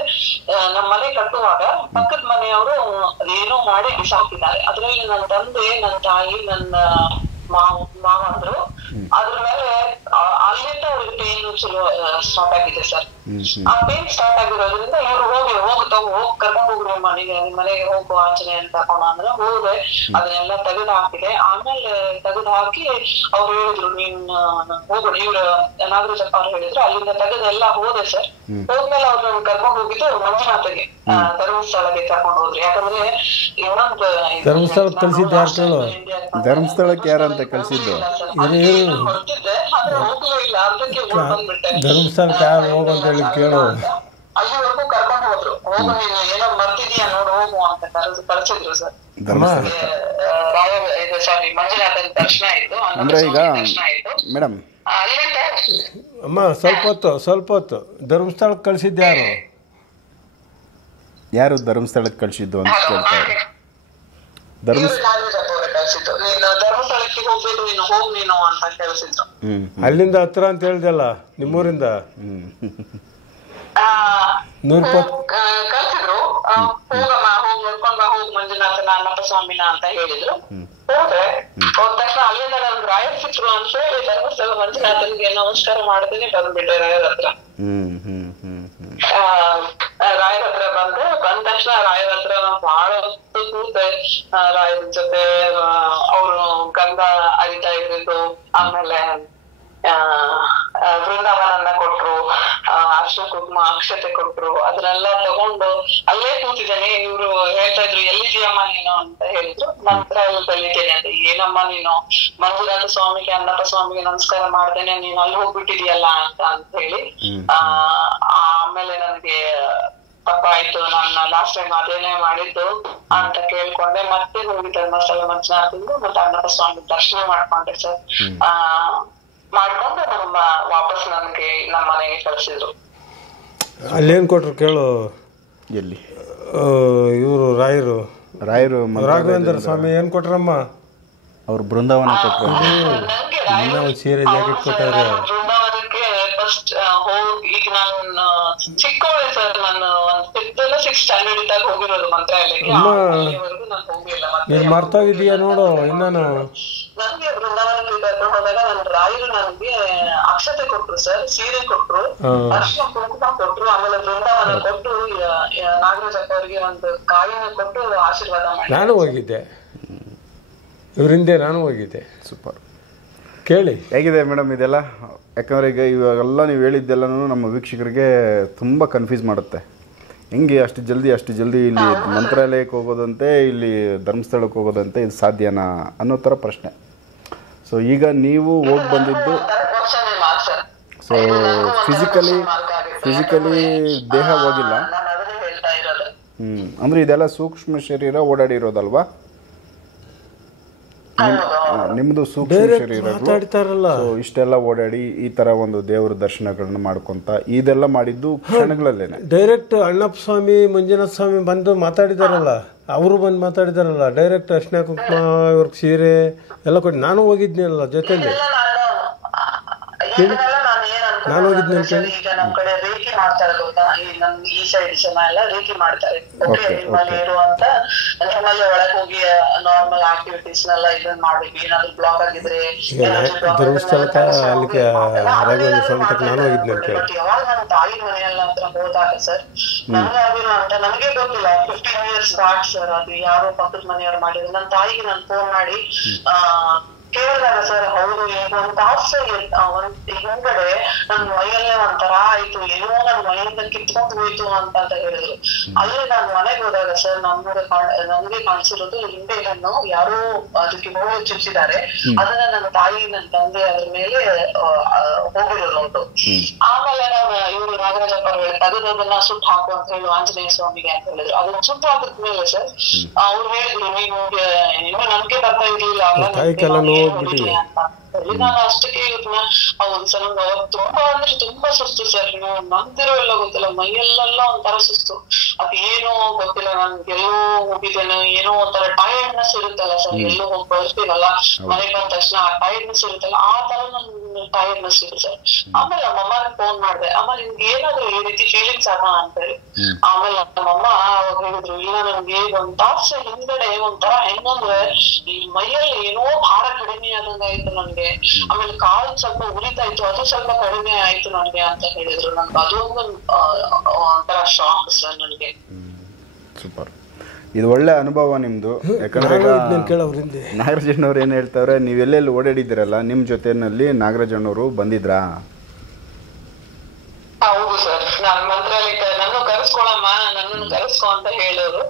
ನಮ್ ಮನೆ ಕಟ್ಟುವಾಗ ಪಕ್ಕದ ಮನೆಯವರು ಅದೇನೋ ಮಾಡಿ ಬಿಸಾಕಿದ್ದಾರೆ. ಅದ್ರಲ್ಲಿ ನನ್ನ ತಂದೆ, ನನ್ನ ತಾಯಿ, ನನ್ನ ಮಾವಂದ್ರು. ಅದ್ರ ಮೇಲೆ ಅಲ್ಲಿಂದ ಅವ್ರಿಗೆ ಪೇನ್ ಚಲೋ ಸ್ಟಾರ್ಟ್ ಆಗಿದೆ ಸರ್. ಆ ಪೇನ್ ಸ್ಟಾರ್ಟ್ ಆಗಿರೋದ್ರಿಂದ ಇವ್ರು ಹೋಗಿ ಕರ್ಕೊಂಡು ಹೋಗ್ರಿ ನಿಮ್ ಮನೆಗೆ ಹೋಗು ಆಂಜನೇಯ ಅಂತ ಕರ್ಕೊಂಡು ಅಂದ್ರೆ ಹೋದೆ. ಅದನ್ನೆಲ್ಲ ತೆಗೆದು ಹಾಕಿದೆ. ಆಮೇಲೆ ತೆಗೆದು ಹಾಕಿ ಅವ್ರು ಹೇಳಿದ್ರು ನೀನ್ ಹೋಗ್ಬಿಡಿ. ಇವ್ರು ನಾಗರಾಜಪ್ಪ ಅವ್ರು ಹೇಳಿದ್ರು. ಅಲ್ಲಿಂದ ತೆಗೆದೆಲ್ಲ ಹೋದೆ ಸರ್. ಹೋದ್ಮೇಲೆ ಅವ್ರು ನನ್ ಕರ್ಕೊಂಡು ಹೋಗಿದ್ದು ಮಂಜುನಾಥಗೆ, ಧರ್ಮಸ್ಥಳಕ್ಕೆ ಕರ್ಕೊಂಡು ಹೋದ್ರಿ. ಯಾಕಂದ್ರೆ ಇನ್ನೊಂದು ಧರ್ಮಸ್ಥಳಕ್ಕೆ ಕಳ್ಸಿದ್ದು ಯಾರು ಕೇಳು? ಧರ್ಮಸ್ಥಳಕ್ಕೆ ಯಾರಂತ ಕಳ್ಸಿದ್ದು? ಹೊರಟಿದ್ದೆ ಆದ್ರೆ ಹೋಗ್ಲೂ ಇಲ್ಲ. ಅದಕ್ಕೆ ಬಂದ್ಬಿಟ್ಟೆ. ಧರ್ಮಸ್ಥಳಕ್ಕೆ ಯಾರು ಹೋಗಂತ ಹೇಳಿ ಕೇಳು. ಅಲ್ಲಿವರೆಗೂ ಕರ್ಕೊಂಡು ಹೋದ್ರು. ಹೋಗು ನೀನು ಏನೋ ಮರ್ತಿದ್ಯಾ ನೋಡು ಹೋಗು ಅಂತ ಕಳ್ಸಿದ್ರು ಸರ್. ಸಾರಿ ಮಂಜುನಾಥನ ದರ್ಶನ ಆಯ್ತು. ಅಂದ್ರೆ ಈಗ ಮೇಡಮ್ ಅಲ್ಲಿಂದ ಅಮ್ಮ ಸ್ವಲ್ಪ ಹೊತ್ತು ಧರ್ಮಸ್ಥಳಕ್ಕೆ ಕಳ್ಸಿದ್ದು ಯಾರು ಧರ್ಮಸ್ಥಳಕ್ಕೆ ಕಳ್ಸಿದ್ದು ಅಂತ ಕೇಳ್ತಾರೆ. ನಾಗರಾಜಪ್ಪ ಅವರೇ ಕಳ್ಸಿದ್ದು. ನೀನು ಧರ್ಮಸ್ಥಳಕ್ಕೆ ಹೋಗ್ಬೇಕು, ನೀನು ಹೋಗ್ ನೀನು ಅಂತ ಕಳ್ಸಿದ್ರು. ಅಲ್ಲಿಂದ ಹತ್ರ ಅಂತ ಹೇಳ್ದಲ್ಲ ನಿಮ್ಮೂರಿಂದ? 120 ಕಳ್ಸಿದ್ರು. ಹೋಗಮ್ಮ, ಹೋಗ್ ನೋಡ್ಕೊಂಡ್ ಬಾ, ಹೋಗ್ ಮಂಜುನಾಥನ ಅಣ್ಣಪ್ಪ ಸ್ವಾಮಿನ ಅಂತ ಹೇಳಿದ್ರು. ಹೋದೆ. ಹೋದ ತಕ್ಷಣ ಅಲ್ಲಿಂದ ನನ್ಗೆ ರಾಯರ್ ಸಿಕ್ರು ಅಂತ ಹೇಳಿ ಧರ್ಮಸ್ಥಳ ಮಂಜುನಾಥನ್ಗೆ ನಮಸ್ಕಾರ ಮಾಡ್ತೀನಿ ಬಂದ್ಬಿಟ್ಟೆ ರಾಯರ ಹತ್ರ. ರಾಯರ ಹತ್ರ ಬಂದ ತಕ್ಷಣ ರಾಯರ ಹತ್ರ ನಾವು ಬಹಳ ಹೊತ್ತು ಕೂತೆ. ರಾಯರ ಜೊತೆ ಅವರು ಗಂಧ ಅರಿತಾ ಇದ್ದಿದ್ದು, ಆಮೇಲೆ ಬೃಂದಾವನನ್ನ ಕೊಟ್ರು, ಅರ್ಶಿನ ಕುಂಕುಮ ಅಕ್ಷತೆ ಕೊಟ್ರು. ಅದನ್ನೆಲ್ಲ ತಗೊಂಡು ಅಲ್ಲೇ ಕೂತಿದ್ದೇನೆ. ಇವ್ರು ಹೇಳ್ತಾ ಇದ್ರು ಎಲ್ಲಿದೆಯಮ್ಮ ನೀನು ಅಂತ ಹೇಳಿದ್ರು. ನಂತರ ಇದ್ದೇನೆ ಅಂತ. ಏನಮ್ಮ ನೀನು ಮಂಜುನಾಥ ಸ್ವಾಮಿಗೆ ಅಣ್ಣಪ್ಪ ಸ್ವಾಮಿಗೆ ನಮಸ್ಕಾರ ಮಾಡ್ದೇನೆ ನೀನು ಅಲ್ಲಿ ಹೋಗ್ಬಿಟ್ಟಿದ್ಯಲ್ಲ ಅಂತ ಹೇಳಿ. ಆಮೇಲೆ ನನ್ಗೆ ತಪ್ಪಾಯ್ತು, ನಾನು ಲಾಸ್ಟ್ ಟೈಮ್ ಅದೇನೇ ಮಾಡಿದ್ದು ಅಂತ ಕೇಳ್ಕೊಂಡೆ. ಮತ್ತೆ ಹೋಗಿ ಧರ್ಮಸ್ಥಳ ಮಂಜುನಾಥಂದು ಮತ್ತೆ ಅಣ್ಣಪ್ಪ ಸ್ವಾಮಿ ದರ್ಶನ ಮಾಡ್ಕೊಂಡೆ ಸರ್. ಮಾಡ್ಕೊಂಡು ವಾಪಸ್ ನನ್ಗೆ ನಮ್ಮ ಮನೆಗೆ ಕಳ್ಸಿದ್ರು. ಅಲ್ಲೇನ್ ಕೊಟ್ರು ಕೇಳು? ಎಲ್ಲಿ? ಇವರು ರಾಯರು ರಾಘವೇಂದ್ರ ಸ್ವಾಮಿ ಏನ್ ಕೊಟ್ರಮ್ಮ? ಅವ್ರು ಬೃಂದಾವನ ಕೊಟ್ರು. ಸೀರೆ ಜಾಕೆಟ್ ಕೊಟ್ಟಾರೆ. ಬೃಂದಾವನಕ್ಕೆ ಫಸ್ಟ್ ಹೋಗಿ, ಈಗ ನಾನು ಚಿಕ್ಕವಳೆ ಸರ್. ನಾನು ಸಿಕ್ಸ್ ಸ್ಟ್ಯಾಂಡರ್ಡ್ ಇದ್ದಾಗ ಹೋಗಿರೋದು ಮಂತ್ರಾಲಯಕ್ಕೆ. ಅಲ್ಲಿವರೆಗೂ ನಾನು ಹೋಗಿಲ್ಲ. ನೀನ್ ಮರ್ತೋಗಿದೀಯ ನೋಡು. ಇನ್ನೇನು ನನ್ಗೆ ಬೃಂದಾವನಕ್ಕೆ ಕರ್ಕೊಂಡು ಹೋದಾಗ ನನ್ನ ರಾಯರು ನನಗೆ ಅಕ್ಷತೆ ಕೊಟ್ರು ಸರ್, ಸೀರೆ ಕೊಟ್ರು, ಅರ್ಶಿನ ಕುಂಕುಮ ಕೊಟ್ರು, ಆಮೇಲೆ ಬೃಂದಾವನ ಕೊಟ್ಟು ನಾಗರಾಜಪ್ಪ ಅವರಿಗೆ ಒಂದು ಕಾಯಿನ ಕೊಟ್ಟು ಆಶೀರ್ವಾದ ಮಾಡಿ. ನಾನು ಹೋಗಿದ್ದೆ, ಇವ್ರ ಹಿಂದೆ ನಾನು ಹೋಗಿದ್ದೆ. ಸೂಪರ್. ಕೇಳಿ ಹೇಗಿದೆ ಮೇಡಮ್ ಇದೆಲ್ಲ? ಯಾಕಂದರೆ ಈಗ ಇವಾಗೆಲ್ಲ ನೀವು ಹೇಳಿದ್ದೆಲ್ಲನೂ ನಮ್ಮ ವೀಕ್ಷಕರಿಗೆ ತುಂಬ ಕನ್ಫ್ಯೂಸ್ ಮಾಡುತ್ತೆ. ಹೆಂಗೆ ಅಷ್ಟು ಜಲ್ದಿ ಇಲ್ಲಿ ಮಂತ್ರಾಲಯಕ್ಕೆ ಹೋಗೋದಂತೆ, ಇಲ್ಲಿ ಧರ್ಮಸ್ಥಳಕ್ಕೆ ಹೋಗೋದಂತೆ, ಇದು ಸಾಧ್ಯನಾ ಅನ್ನೋ ಥರ ಪ್ರಶ್ನೆ. ಸೊ ಈಗ ನೀವು ಹೋಗಿ ಬಂದಿದ್ದು, ಸೊ ಫಿಸಿಕಲಿ ದೇಹ ಹೋಗಿಲ್ಲ. ಅಂದರೆ ಇದೆಲ್ಲ ಸೂಕ್ಷ್ಮ ಶರೀರ ಓಡಾಡಿರೋದಲ್ವಾ? ನಿಮ್ದು ಸೂಕ್ಷ್ಮ ಶರೀರ ಇಷ್ಟೆಲ್ಲ ಓಡಾಡಿ ಈ ತರ ಒಂದು ದೇವರ ದರ್ಶನಗಳನ್ನ ಮಾಡ್ಕೊಂತ ಇದೆಲ್ಲ ಮಾಡಿದ್ದು ಕ್ಷಣಗಳಲ್ಲೇನೆ. ಡೈರೆಕ್ಟ್ ಅಣ್ಣಪ್ಪ ಸ್ವಾಮಿ ಮಂಜುನಾಥ ಸ್ವಾಮಿ ಬಂದು ಮಾತಾಡಿದಾರಲ್ಲ, ಅವರು ಬಂದು ಮಾತಾಡಿದಾರಲ್ಲ ಡೈರೆಕ್ಟ್. ಅರ್ಶಿನ ಕುಂಕುಮ ಇವ್ರಿಗೆ ಸೀರೆ ಎಲ್ಲ ಕೊಟ್ಟು ನಾನು ಹೋಗಿದ್ನಲ್ಲ ಜೊತೆಲಿ. ನಾನು ನಾನು ಹೋಗಿದ್ದೆ ಅಂತ ಹೇಳಿ. ಈಗ ನಮ್ ಕಡೆ ರೇಖಿ ಮಾಡ್ತಾರೆ ಗೊತ್ತಾ, ಈ ಸೈಡ್ ಜನ ಎಲ್ಲ ರೇಖಿ ಮಾಡ್ತಾರೆ. ಓಕೆ, ನಿಮ್ಮಲ್ಲಿ ಇರುವಂತ ನಿಮ್ಮಲ್ಲಿ ಒಳಗೆ ಹೋಗಿ ನಾರ್ಮಲ್ ಆಕ್ಟಿವಿಟೀಸ್ ನೆಲ್ಲ ಇದನ್ನ ಮಾಡ್ಬೇಕು. ಏನಾದ್ರು ಬ್ಲಾಕ್ ಆಗಿದ್ರೆ ಧರ್ಮಸ್ಥಳಕ್ಕ ಅಲ್ಲಿಗೆ ರಾಘವೇಂದ್ರ ಸ್ವಾಮಿ ನಾನು ಹೋಗಿದ್ದೆ ಅಂತ ಹೇಳಿ. ಬಟ್ ಯಾವಾಗ ನಾನು ತಾಯಿ ಮನೆಯಲ್ಲ ಹತ್ರ ಹೋದಾಗ ಸರ್, ನನಗಾಗಿರೋ ಅಂತ ನನಗೆ ಗೊತ್ತಿಲ್ಲ. 15 years ಬ್ಯಾಕ್ ಸರ್, ಅದು ಯಾರೋ ಪಕ್ಕದ ಮನೆಯವ್ರು ಮಾಡಿದ್ರು. ನನ್ನ ತಾಯಿಗೆ ನಾನು ಫೋನ್ ಮಾಡಿ ಕೇಳಿದಾಗ ಸರ್, ಹೌದು ಈಗ ಒಂದ್ ತಾಸು ಹಿಂಗಡೆ ನನ್ ಮೈಯಲ್ಲೇ ಒಂಥರ ಆಯ್ತು, ಏನೋ ನನ್ ಮೈಯಿಂದ ಕಿತ್ಕೊಂಡು ಹೋಯ್ತು ಅಂತ ಹೇಳಿದ್ರು. ಅಲ್ಲಿ ನಾನ್ ಮನೆಗೆ ಹೋದಾಗ ಸರ್, ನಮ್ಗೆ ಕಾಣಿಸಿರೋದು ಲಿಂಬೆ ಹಣ್ಣು ಯಾರೋ ಅದಕ್ಕೆ ನೋವು ಚುಚ್ಚಿದ್ದಾರೆ. ಅದನ್ನ ನನ್ನ ತಾಯಿ ನನ್ನ ತಂದೆ ಅದ್ರ ಮೇಲೆ ಹೋಗಿರೋದು. ಆಮೇಲೆ ನಾನು ಇವರು ನಾಗರಾಜಪ್ಪ ತೆಗೆದನ್ನ ಸುಟ್ಟು ಹಾಕು ಅಂತ ಹೇಳಿ ಆಂಜನೇಯ ಸ್ವಾಮಿಗೆ ಅಂತ ಹೇಳಿದ್ರು. ಅದನ್ನ ಸುಟ್ಟು ಹಾಕಿದ್ಮೇಲೆ ಸರ್ ಅವ್ರು ಹೇಳಿದ್ರು, ನೀವು ಇನ್ನೂ ನಂಬಿಕೆ ಬರ್ತಾ ಇರ್ಲಿಲ್ಲ ನಾನು ಅಷ್ಟಕ್ಕೆ ಒಂದ್ಸಲ ತುಂಬಾ ಅಂದ್ರೆ ತುಂಬಾ ಸುಸ್ತು ಸರ್. ನೀವು ನಂಬ್ತಿರೋ ಎಲ್ಲ ಗೊತ್ತಿಲ್ಲ, ಮೈಯಲ್ಲೆಲ್ಲ ಒಂಥರ ಸುಸ್ತು. ಅದ್ ಏನೋ ಗೊತ್ತಿಲ್ಲ, ನನ್ಗೆಲ್ಲೋ ಹೋಗಿದ್ದೇನೆ, ಏನೋ ಒಂಥರ ಟೈರ್ಡ್ನೆಸ್ ಇರುತ್ತಲ್ಲ ಸರ್, ಎಲ್ಲೋ ಹೋಗಿ ಬರ್ತೀವಲ್ಲ ಮನೆಗೆ ಬಂದ ತಕ್ಷಣ ಆ ಟೈರ್ಡ್ನೆಸ್ ಇರುತ್ತಲ್ಲ, ಆ ತರ ನನ್ ಟೈರ್ಡ್ನೆಸ್ ಇದೆ ಸರ್. ಆಮೇಲೆ ನಮ್ಮಮ್ಮ ಫೋನ್ ಮಾಡ್ದೆ, ಆಮೇಲೆ ನಿಮ್ಗೆ ಏನಾದ್ರು ಈ ರೀತಿ ಫೀಲಿಂಗ್ಸ್ ಆಗ ಅಂತ ಹೇಳಿ. ಆಮೇಲೆ ನಮ್ಮಮ್ಮ ಹೇಳಿದ್ರು, ಇಲ್ಲ ನನ್ಗೆ ಒಂದ್ ತಾಸು ಹಿಂದ್ಗಡೆ ಒಂಥರ ಹೆಂಗಂದ್ರೆ ಈ ಮೈಯಲ್ಲಿ ಏನೋ ಭಾರ ಕಡಿಮೆ ಆದಂಗ ಆಯ್ತು ನನ್ಗೆ. ಆಮೇಲೆ ಕಾಲ್ ಸ್ವಲ್ಪ ಉರಿತಾ ಇತ್ತು, ಅದು ಸ್ವಲ್ಪ ಕಡಿಮೆ ಆಯ್ತು ನನ್ಗೆ ಅಂತ ಹೇಳಿದ್ರು. ನನ್ಗೆ ಅದೊಂದು ಒಂಥರ ಶಾಕ್ ಸರ್ ನನ್ಗೆ. ಸೂಪರ್, ಇದು ಒಳ್ಳೆ ಅನುಭವ ನಿಮ್ದು. ಯಾಕಂದ್ರೆ ನಾಗರಾಜಣ್ಣವ್ರು ಏನ್ ಹೇಳ್ತಾವ್ರೆ, ನೀವ್ ಎಲ್ಲೆಲ್ಲಿ ಓಡಾಡಿದಿರಲ್ಲ ನಿಮ್ ಜೊತೆನಲ್ಲಿ ನಾಗರಾಜಣ್ಣವರು ಬಂದಿದ್ರಾ? ಹೌದು ಸರ್, ನಾನ್ ಮಂತ್ರಾಲಯಕ್ಕೆ ನನ್ನ ಕರೆಸ್ಕೊಳಮ್ಮ, ನನ್ನನ್ನು ಕರೆಸ್ಕೊ ಅಂತ ಹೇಳೋರು,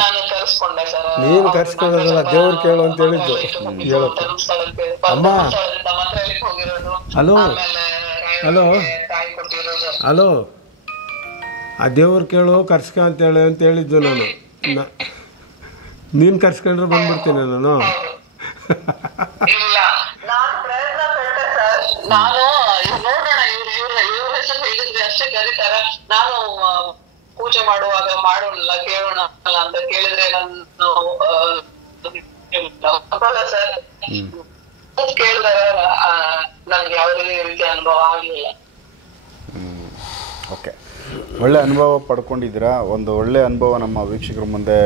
ನಾನು ಕರೆಸ್ಕೊಂಡೆ ಸರ್. ನೀನು ಕರೆಸ್ಕೊಳ್ಳೋದಲ್ಲ, ದೇವ್ರು ಕೇಳು ಅಂತ ಹೇಳಿದ್ದು. ಅಮ್ಮ ಮಂತ್ರಾಲಯಕ್ಕೆ ಹೋಗಿರೋದು, ಹಲೋ ಹಲೋ ತಾಯಿ ಕೊಟ್ಟಿರೋದು. ಹಲೋ, ಆ ದೇವ್ರು ಕೇಳು ಕರ್ಸ್ಕ ಅಂತ ಹೇಳಿ ಅಂತ ಹೇಳಿದ್ದು ನಾನು. ನೀನ್ ಕರ್ಸ್ಕೊಂಡ್ರೆ ಬಂದ್ಬಿಡ್ತೀನಿ ನಾನು. ಇಲ್ಲ, ನಾನು ಪ್ರಯತ್ನ ಪಟ್ಟೆ ಸರ್. ನಾನು ನೋಡೋಣ, ಇವ್ರ ಹೆಸರು ಹೇಳಿದ್ರೆ ಅಷ್ಟೇ ಕರೀತಾರ. ನಾನು ಪೂಜೆ ಮಾಡುವಾಗ ಮಾಡೋಣ ಕೇಳೋಣ ಅಲ್ಲ ಅಂತ ಕೇಳಿದ್ರೆ ನಾನು ಸರ್ ಕೇಳಿದಾಗ ನನ್ಗೆ ಯಾವುದೇ ರೀತಿಯ ಅನುಭವ ಆಗಲಿಲ್ಲ. ಓಕೆ, ಒಳ್ಳೆ ಅನುಭವ ಪಡ್ಕೊಂಡಿದ್ದೀರಾ. ಒಂದು ಒಳ್ಳೆ ಅನುಭವ ನಮ್ಮ ವೀಕ್ಷಕರ ಮುಂದೆ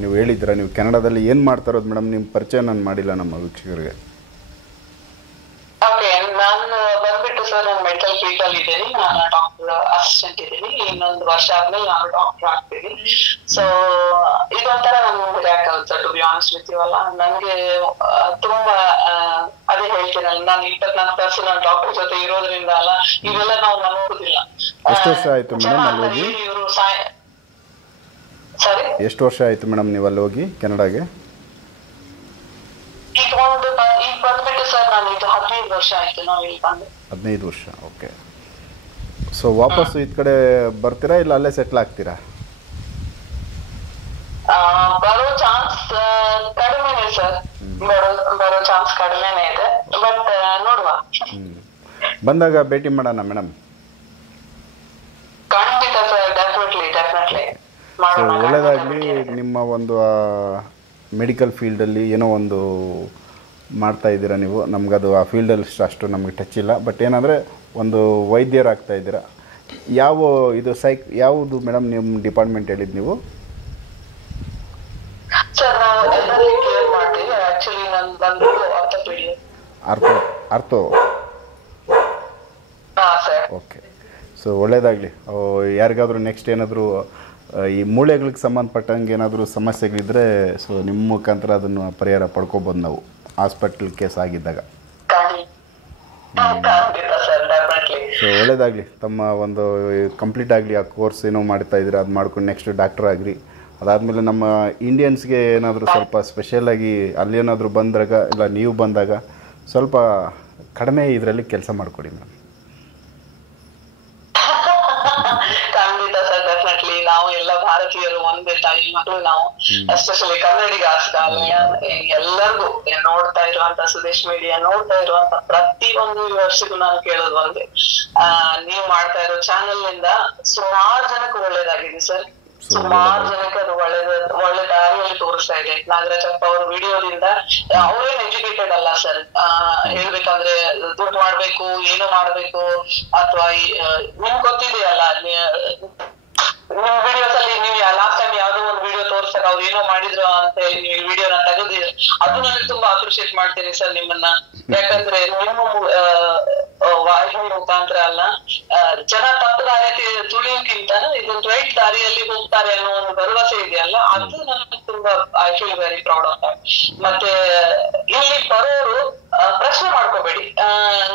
ನೀವು ಹೇಳಿದ್ದೀರಾ. ನೀವು ಕೆನಡಾದಲ್ಲಿ ಏನು ಮಾಡ್ತಾ ಇರೋದು ಮೇಡಮ್? ನಿಮ್ಮ ಪರಿಚಯ ನಾನು ಮಾಡಿಲ್ಲ ನಮ್ಮ ವೀಕ್ಷಕರಿಗೆ. ಓಕೆ, ನಾನು ಬಂದ್ಬಿಟ್ಟು ಸರ್ ನಾನು ಮೆಂಟಲ್ ಫೀಲ್ಡ್ ಅಲ್ಲಿ ಇದ್ದೀನಿ. ನಾನು ಡಾಕ್ಟರ್ ಅಸಿಸ್ಟೆಂಟ್ ಇದ್ದೀನಿ. ಇನ್ನೊಂದು ವರ್ಷ ಆದ್ಮೇಲೆ ನಾನು ಡಾಕ್ಟರ್ ಆಗ್ತೀನಿ. ಸೊ ಇದೊಂಥರ ನನ್ಗೆ ಬ್ಯಾಕ್ ಆಗುತ್ತೆ to be honest with you ಅಲ್ಲ. ನನಗೆ ತುಂಬಾ ಅದೇ ಹೇಳ್ತೀನಲ್ಲ, ನಾನು 24 ತಾಸು ನಾನು ಡಾಕ್ಟರ್ ಜೊತೆ ಇರೋದ್ರಿಂದ ಅಲ್ಲ, ಇವೆಲ್ಲ ನಾವು ನಂಬೋದಿಲ್ಲ. ಎಷ್ಟು ವರ್ಷ ಆಯ್ತು ಮೇಡಮ್ ಅಲ್ಲಿ ಹೋಗಿ? ಸರಿ, ಎಷ್ಟು ವರ್ಷ ಆಯ್ತು ಮೇಡಮ್ ನೀವು ಅಲ್ಲಿ ಹೋಗಿ ಕೆನಡಾಗೆ? ಈಗ ಬಂದ್ಬಿಟ್ಟು ಸರ್ ನಾನು ಇದು 15 ವರ್ಷ ಆಯ್ತು ನಾವು ಇಲ್ಲಿ ಬಂದು. 15 ವರ್ಷ, ಓಕೆ. ಸೊ ವಾಪಸ್ ಈ ಕಡೆ ಬರ್ತೀರಾ ಇಲ್ಲ ಅಲ್ಲೇ ಸೆಟ್ಲ್ ಆಗ್ತೀರಾ? ಬರೋ ಚಾನ್ಸ್ ಕಡಿಮೆನೆ ಸರ್, ಬರೋ ಚಾನ್ಸ್ ಕಡಿಮೆನೆ ಇದೆ. ಬಟ್ ನೋಡುವ, ಬಂದಾಗ ಭೇಟಿ ಮಾಡೋಣ ಮೇಡಮ್. ಖಂಡಿತ ಸರ್, ಡೆಫಿನೆಟ್ಲಿ ಸೊ ಒಳ್ಳೆಯದಾಗಲಿ. ನಿಮ್ಮ ಒಂದು ಮೆಡಿಕಲ್ ಫೀಲ್ಡಲ್ಲಿ ಏನೋ ಒಂದು ಮಾಡ್ತಾ ಇದ್ದೀರಾ ನೀವು. ನಮಗದು ಆ ಫೀಲ್ಡಲ್ಲಿ ಅಷ್ಟು ನಮಗೆ ಟಚ್ ಇಲ್ಲ. ಬಟ್ ಏನಂದರೆ ಒಂದು ವೈದ್ಯರಾಗ್ತಾ ಇದ್ದೀರಾ. ಯಾವುದು ಮೇಡಮ್ ನಿಮ್ಮ ಡಿಪಾರ್ಟ್ಮೆಂಟ್ ಹೇಳಿದ್ದು ನೀವು? ಸರ್ ನಾವು ಎಲ್ಲರಿಗೂ ಕೇರ್ ಮಾಡ್ತೀವಿ. ಆಕ್ಚುಲಿ ನಾನು ಬಂದ್ಬಿಟ್ಟು ಆರ್ಥೋಪೆಡಿಕ್. ಅರ್ಥೋ? ಹಾಂ ಸರ್. ಓಕೆ, ಸೊ ಒಳ್ಳೆಯದಾಗಲಿ. ಯಾರಿಗಾದರೂ ನೆಕ್ಸ್ಟ್ ಏನಾದರೂ ಈ ಮೂಳೆಗಳಿಗೆ ಸಂಬಂಧಪಟ್ಟಂಗೆ ಏನಾದರೂ ಸಮಸ್ಯೆಗಳಿದ್ದರೆ ಸೊ ನಿಮ್ಮ ಮುಖಾಂತರ ಅದನ್ನು ಪರಿಹಾರ ಪಡ್ಕೋಬೋದು ನಾವು ಹಾಸ್ಪಿಟಲ್ ಕೇಸ್ ಆಗಿದ್ದಾಗ. ಸೊ ಒಳ್ಳೆಯದಾಗಲಿ. ತಮ್ಮ ಒಂದು ಕಂಪ್ಲೀಟ್ ಆಗಲಿ ಆ ಕೋರ್ಸ್ ಏನೋ ಮಾಡ್ತಾ ಇದ್ದೀರಾ, ಅದು ಮಾಡ್ಕೊಂಡು ನೆಕ್ಸ್ಟ್ ಡಾಕ್ಟರ್ ಆಗಿರಿ. ಅದಾದಮೇಲೆ ನಮ್ಮ ಇಂಡಿಯನ್ಸ್ಗೆ ಏನಾದರೂ ಸ್ವಲ್ಪ ಸ್ಪೆಷಲಾಗಿ ಅಲ್ಲೇನಾದರೂ ಬಂದಾಗ ಇಲ್ಲ ನೀವು ಬಂದಾಗ ಸ್ವಲ್ಪ ಕಡಿಮೆ ಇದರಲ್ಲಿ ಕೆಲಸ ಮಾಡಿಕೊಡಿ ಮೇಡಮ್. ನಾವು ಎಲ್ಲ ಭಾರತೀಯರು ಒಂದೇ ತಾಯಿ ಮಕ್ಕಳು. ನಾವು ಎಸ್ಪೆಷಲಿ ಕನ್ನಡಿಗ ಎಲ್ಲರಿಗೂ ನೋಡ್ತಾ ಇರುವಂತ ಸುದೇಶ್ ಮೀಡಿಯಾ ನೋಡ್ತಾ ಇರುವಂತ ಪ್ರತಿಯೊಂದು ವರ್ಷಗೂ ನಾನು ಕೇಳೋದು ಒಂದೇ, ನೀವು ಮಾಡ್ತಾ ಇರೋ ಚಾನೆಲ್ ನಿಂದ ಸುಮಾರು ಜನಕ್ಕೆ ಒಳ್ಳೇದಾಗಿದೆ ಸರ್. ಸುಮಾರು ಜನಕ್ಕೆ ಅದು ಒಳ್ಳೆ ದಾರಿಯಲ್ಲಿ ತೋರಿಸ್ತಾ ಇದೆ. ನಾಗರಾಜಪ್ಪ ಅವ್ರ ವಿಡಿಯೋದಿಂದ ಅವ್ರೇನ್ ಎಜುಕೇಟೆಡ್ ಅಲ್ಲ ಸರ್. ಹೇಳ್ಬೇಕಂದ್ರೆ ದುಡ್ಡು ಮಾಡ್ಬೇಕು, ಏನೋ ಮಾಡ್ಬೇಕು, ಅಥವಾ ನಿಮ್ಗೆ ಗೊತ್ತಿದೆಯಲ್ಲ ನಿಮ್ ವಿಡಿಯೋಸ್ ಅಲ್ಲಿ ನೀವು ಲಾಸ್ಟ್ ಟೈಮ್ ಯಾವ್ದೋ ಒಂದು ವಿಡಿಯೋ ತೋರ್ಸಕ್ ಅವ್ರು ಏನೋ ಮಾಡಿದ್ರು ಅಂತ ನೀವು ವಿಡಿಯೋನ ತೆಗೆದಿರಿ. ಅದು ನನಗೆ ತುಂಬಾ ಅಪ್ರಿಶಿಯೇಟ್ ಮಾಡ್ತೀನಿ ಸರ್ ನಿಮ್ಮನ್ನ. ಯಾಕಂದ್ರೆ ನಿಮ್ಮ ವಾಹಿನಿ ಮುಖಾಂತರ ಅಲ್ಲ, ಜನ ತಪ್ಪು ದಾರಿ ತುಳಿಯೋಕ್ಕಿಂತ ಇದೊಂದು ರೈಟ್ ದಾರಿಯಲ್ಲಿ ಹೋಗ್ತಾರೆ ಅನ್ನೋ ಒಂದು ಭರವಸೆ ಇದೆಯಲ್ಲ, ಅದು ನನಗೆ ತುಂಬಾ I feel very proud of that. ಮತ್ತೆ ಇಲ್ಲಿ ಬರೋರು ಪ್ರಶ್ನೆ ಮಾಡ್ಕೋಬೇಡಿ.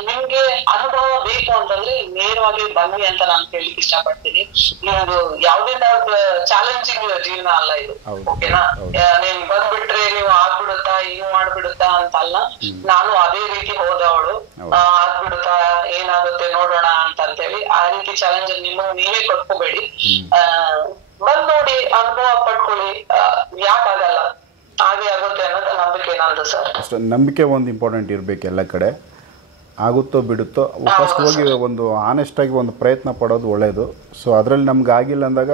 ನಿಮ್ಗೆ ಅನುಭವ ಬೇಕು ಅಂತಂದ್ರೆ ನೇರವಾಗಿ ಬನ್ನಿ ಅಂತ ನಾನು ಕೇಳಲಿಕ್ಕೆ ಇಷ್ಟಪಡ್ತೀನಿ. ನಿಮ್ದು ಯಾವುದೇ ತರದ ಚಾಲೆಂಜಿಂಗ್ ಜೀವನ ಅಲ್ಲ ಇದು, ಓಕೆನಾ? ನೀವ್ ಬಂದ್ಬಿಟ್ರೆ ನೀವು ಆಗ್ಬಿಡುತ್ತಾ, ಹಿಂಗ್ ಮಾಡ್ಬಿಡುತ್ತಾ ಅಂತ ಅಲ್ಲ. ನಾನು ಅದೇ ರೀತಿ ಹೋದವಳು, ಆಗ್ಬಿಡುತ್ತಾ, ಏನಾಗುತ್ತೆ ನೋಡೋಣ ಅಂತಂತೇಳಿ ಆ ರೀತಿ ಚಾಲೆಂಜ್ ನೀವೇ ಕೊಟ್ಕೋಬೇಡಿ. ಬಂದ್ ನೋಡಿ, ಅನುಭವ ಪಡ್ಕೊಳ್ಳಿ, ಯಾಕಾಗಲ್ಲ, ಹಾಗೆ ಆಗುತ್ತೆ ಅನ್ನೋದು ನಂಬಿಕೆ ನಂದು ಸರ್. ಅಷ್ಟೇ, ನಂಬಿಕೆ ಒಂದು ಇಂಪಾರ್ಟೆಂಟ್ ಇರಬೇಕು ಎಲ್ಲ ಕಡೆ. ಆಗುತ್ತೋ ಬಿಡುತ್ತೋ ಫಸ್ಟ್ ಹೋಗಿ ಒಂದು ಆನೆಸ್ಟಾಗಿ ಒಂದು ಪ್ರಯತ್ನ ಪಡೋದು ಒಳ್ಳೆಯದು. ಸೊ ಅದರಲ್ಲಿ ನಮ್ಗೆ ಆಗಿಲ್ಲ ಅಂದಾಗ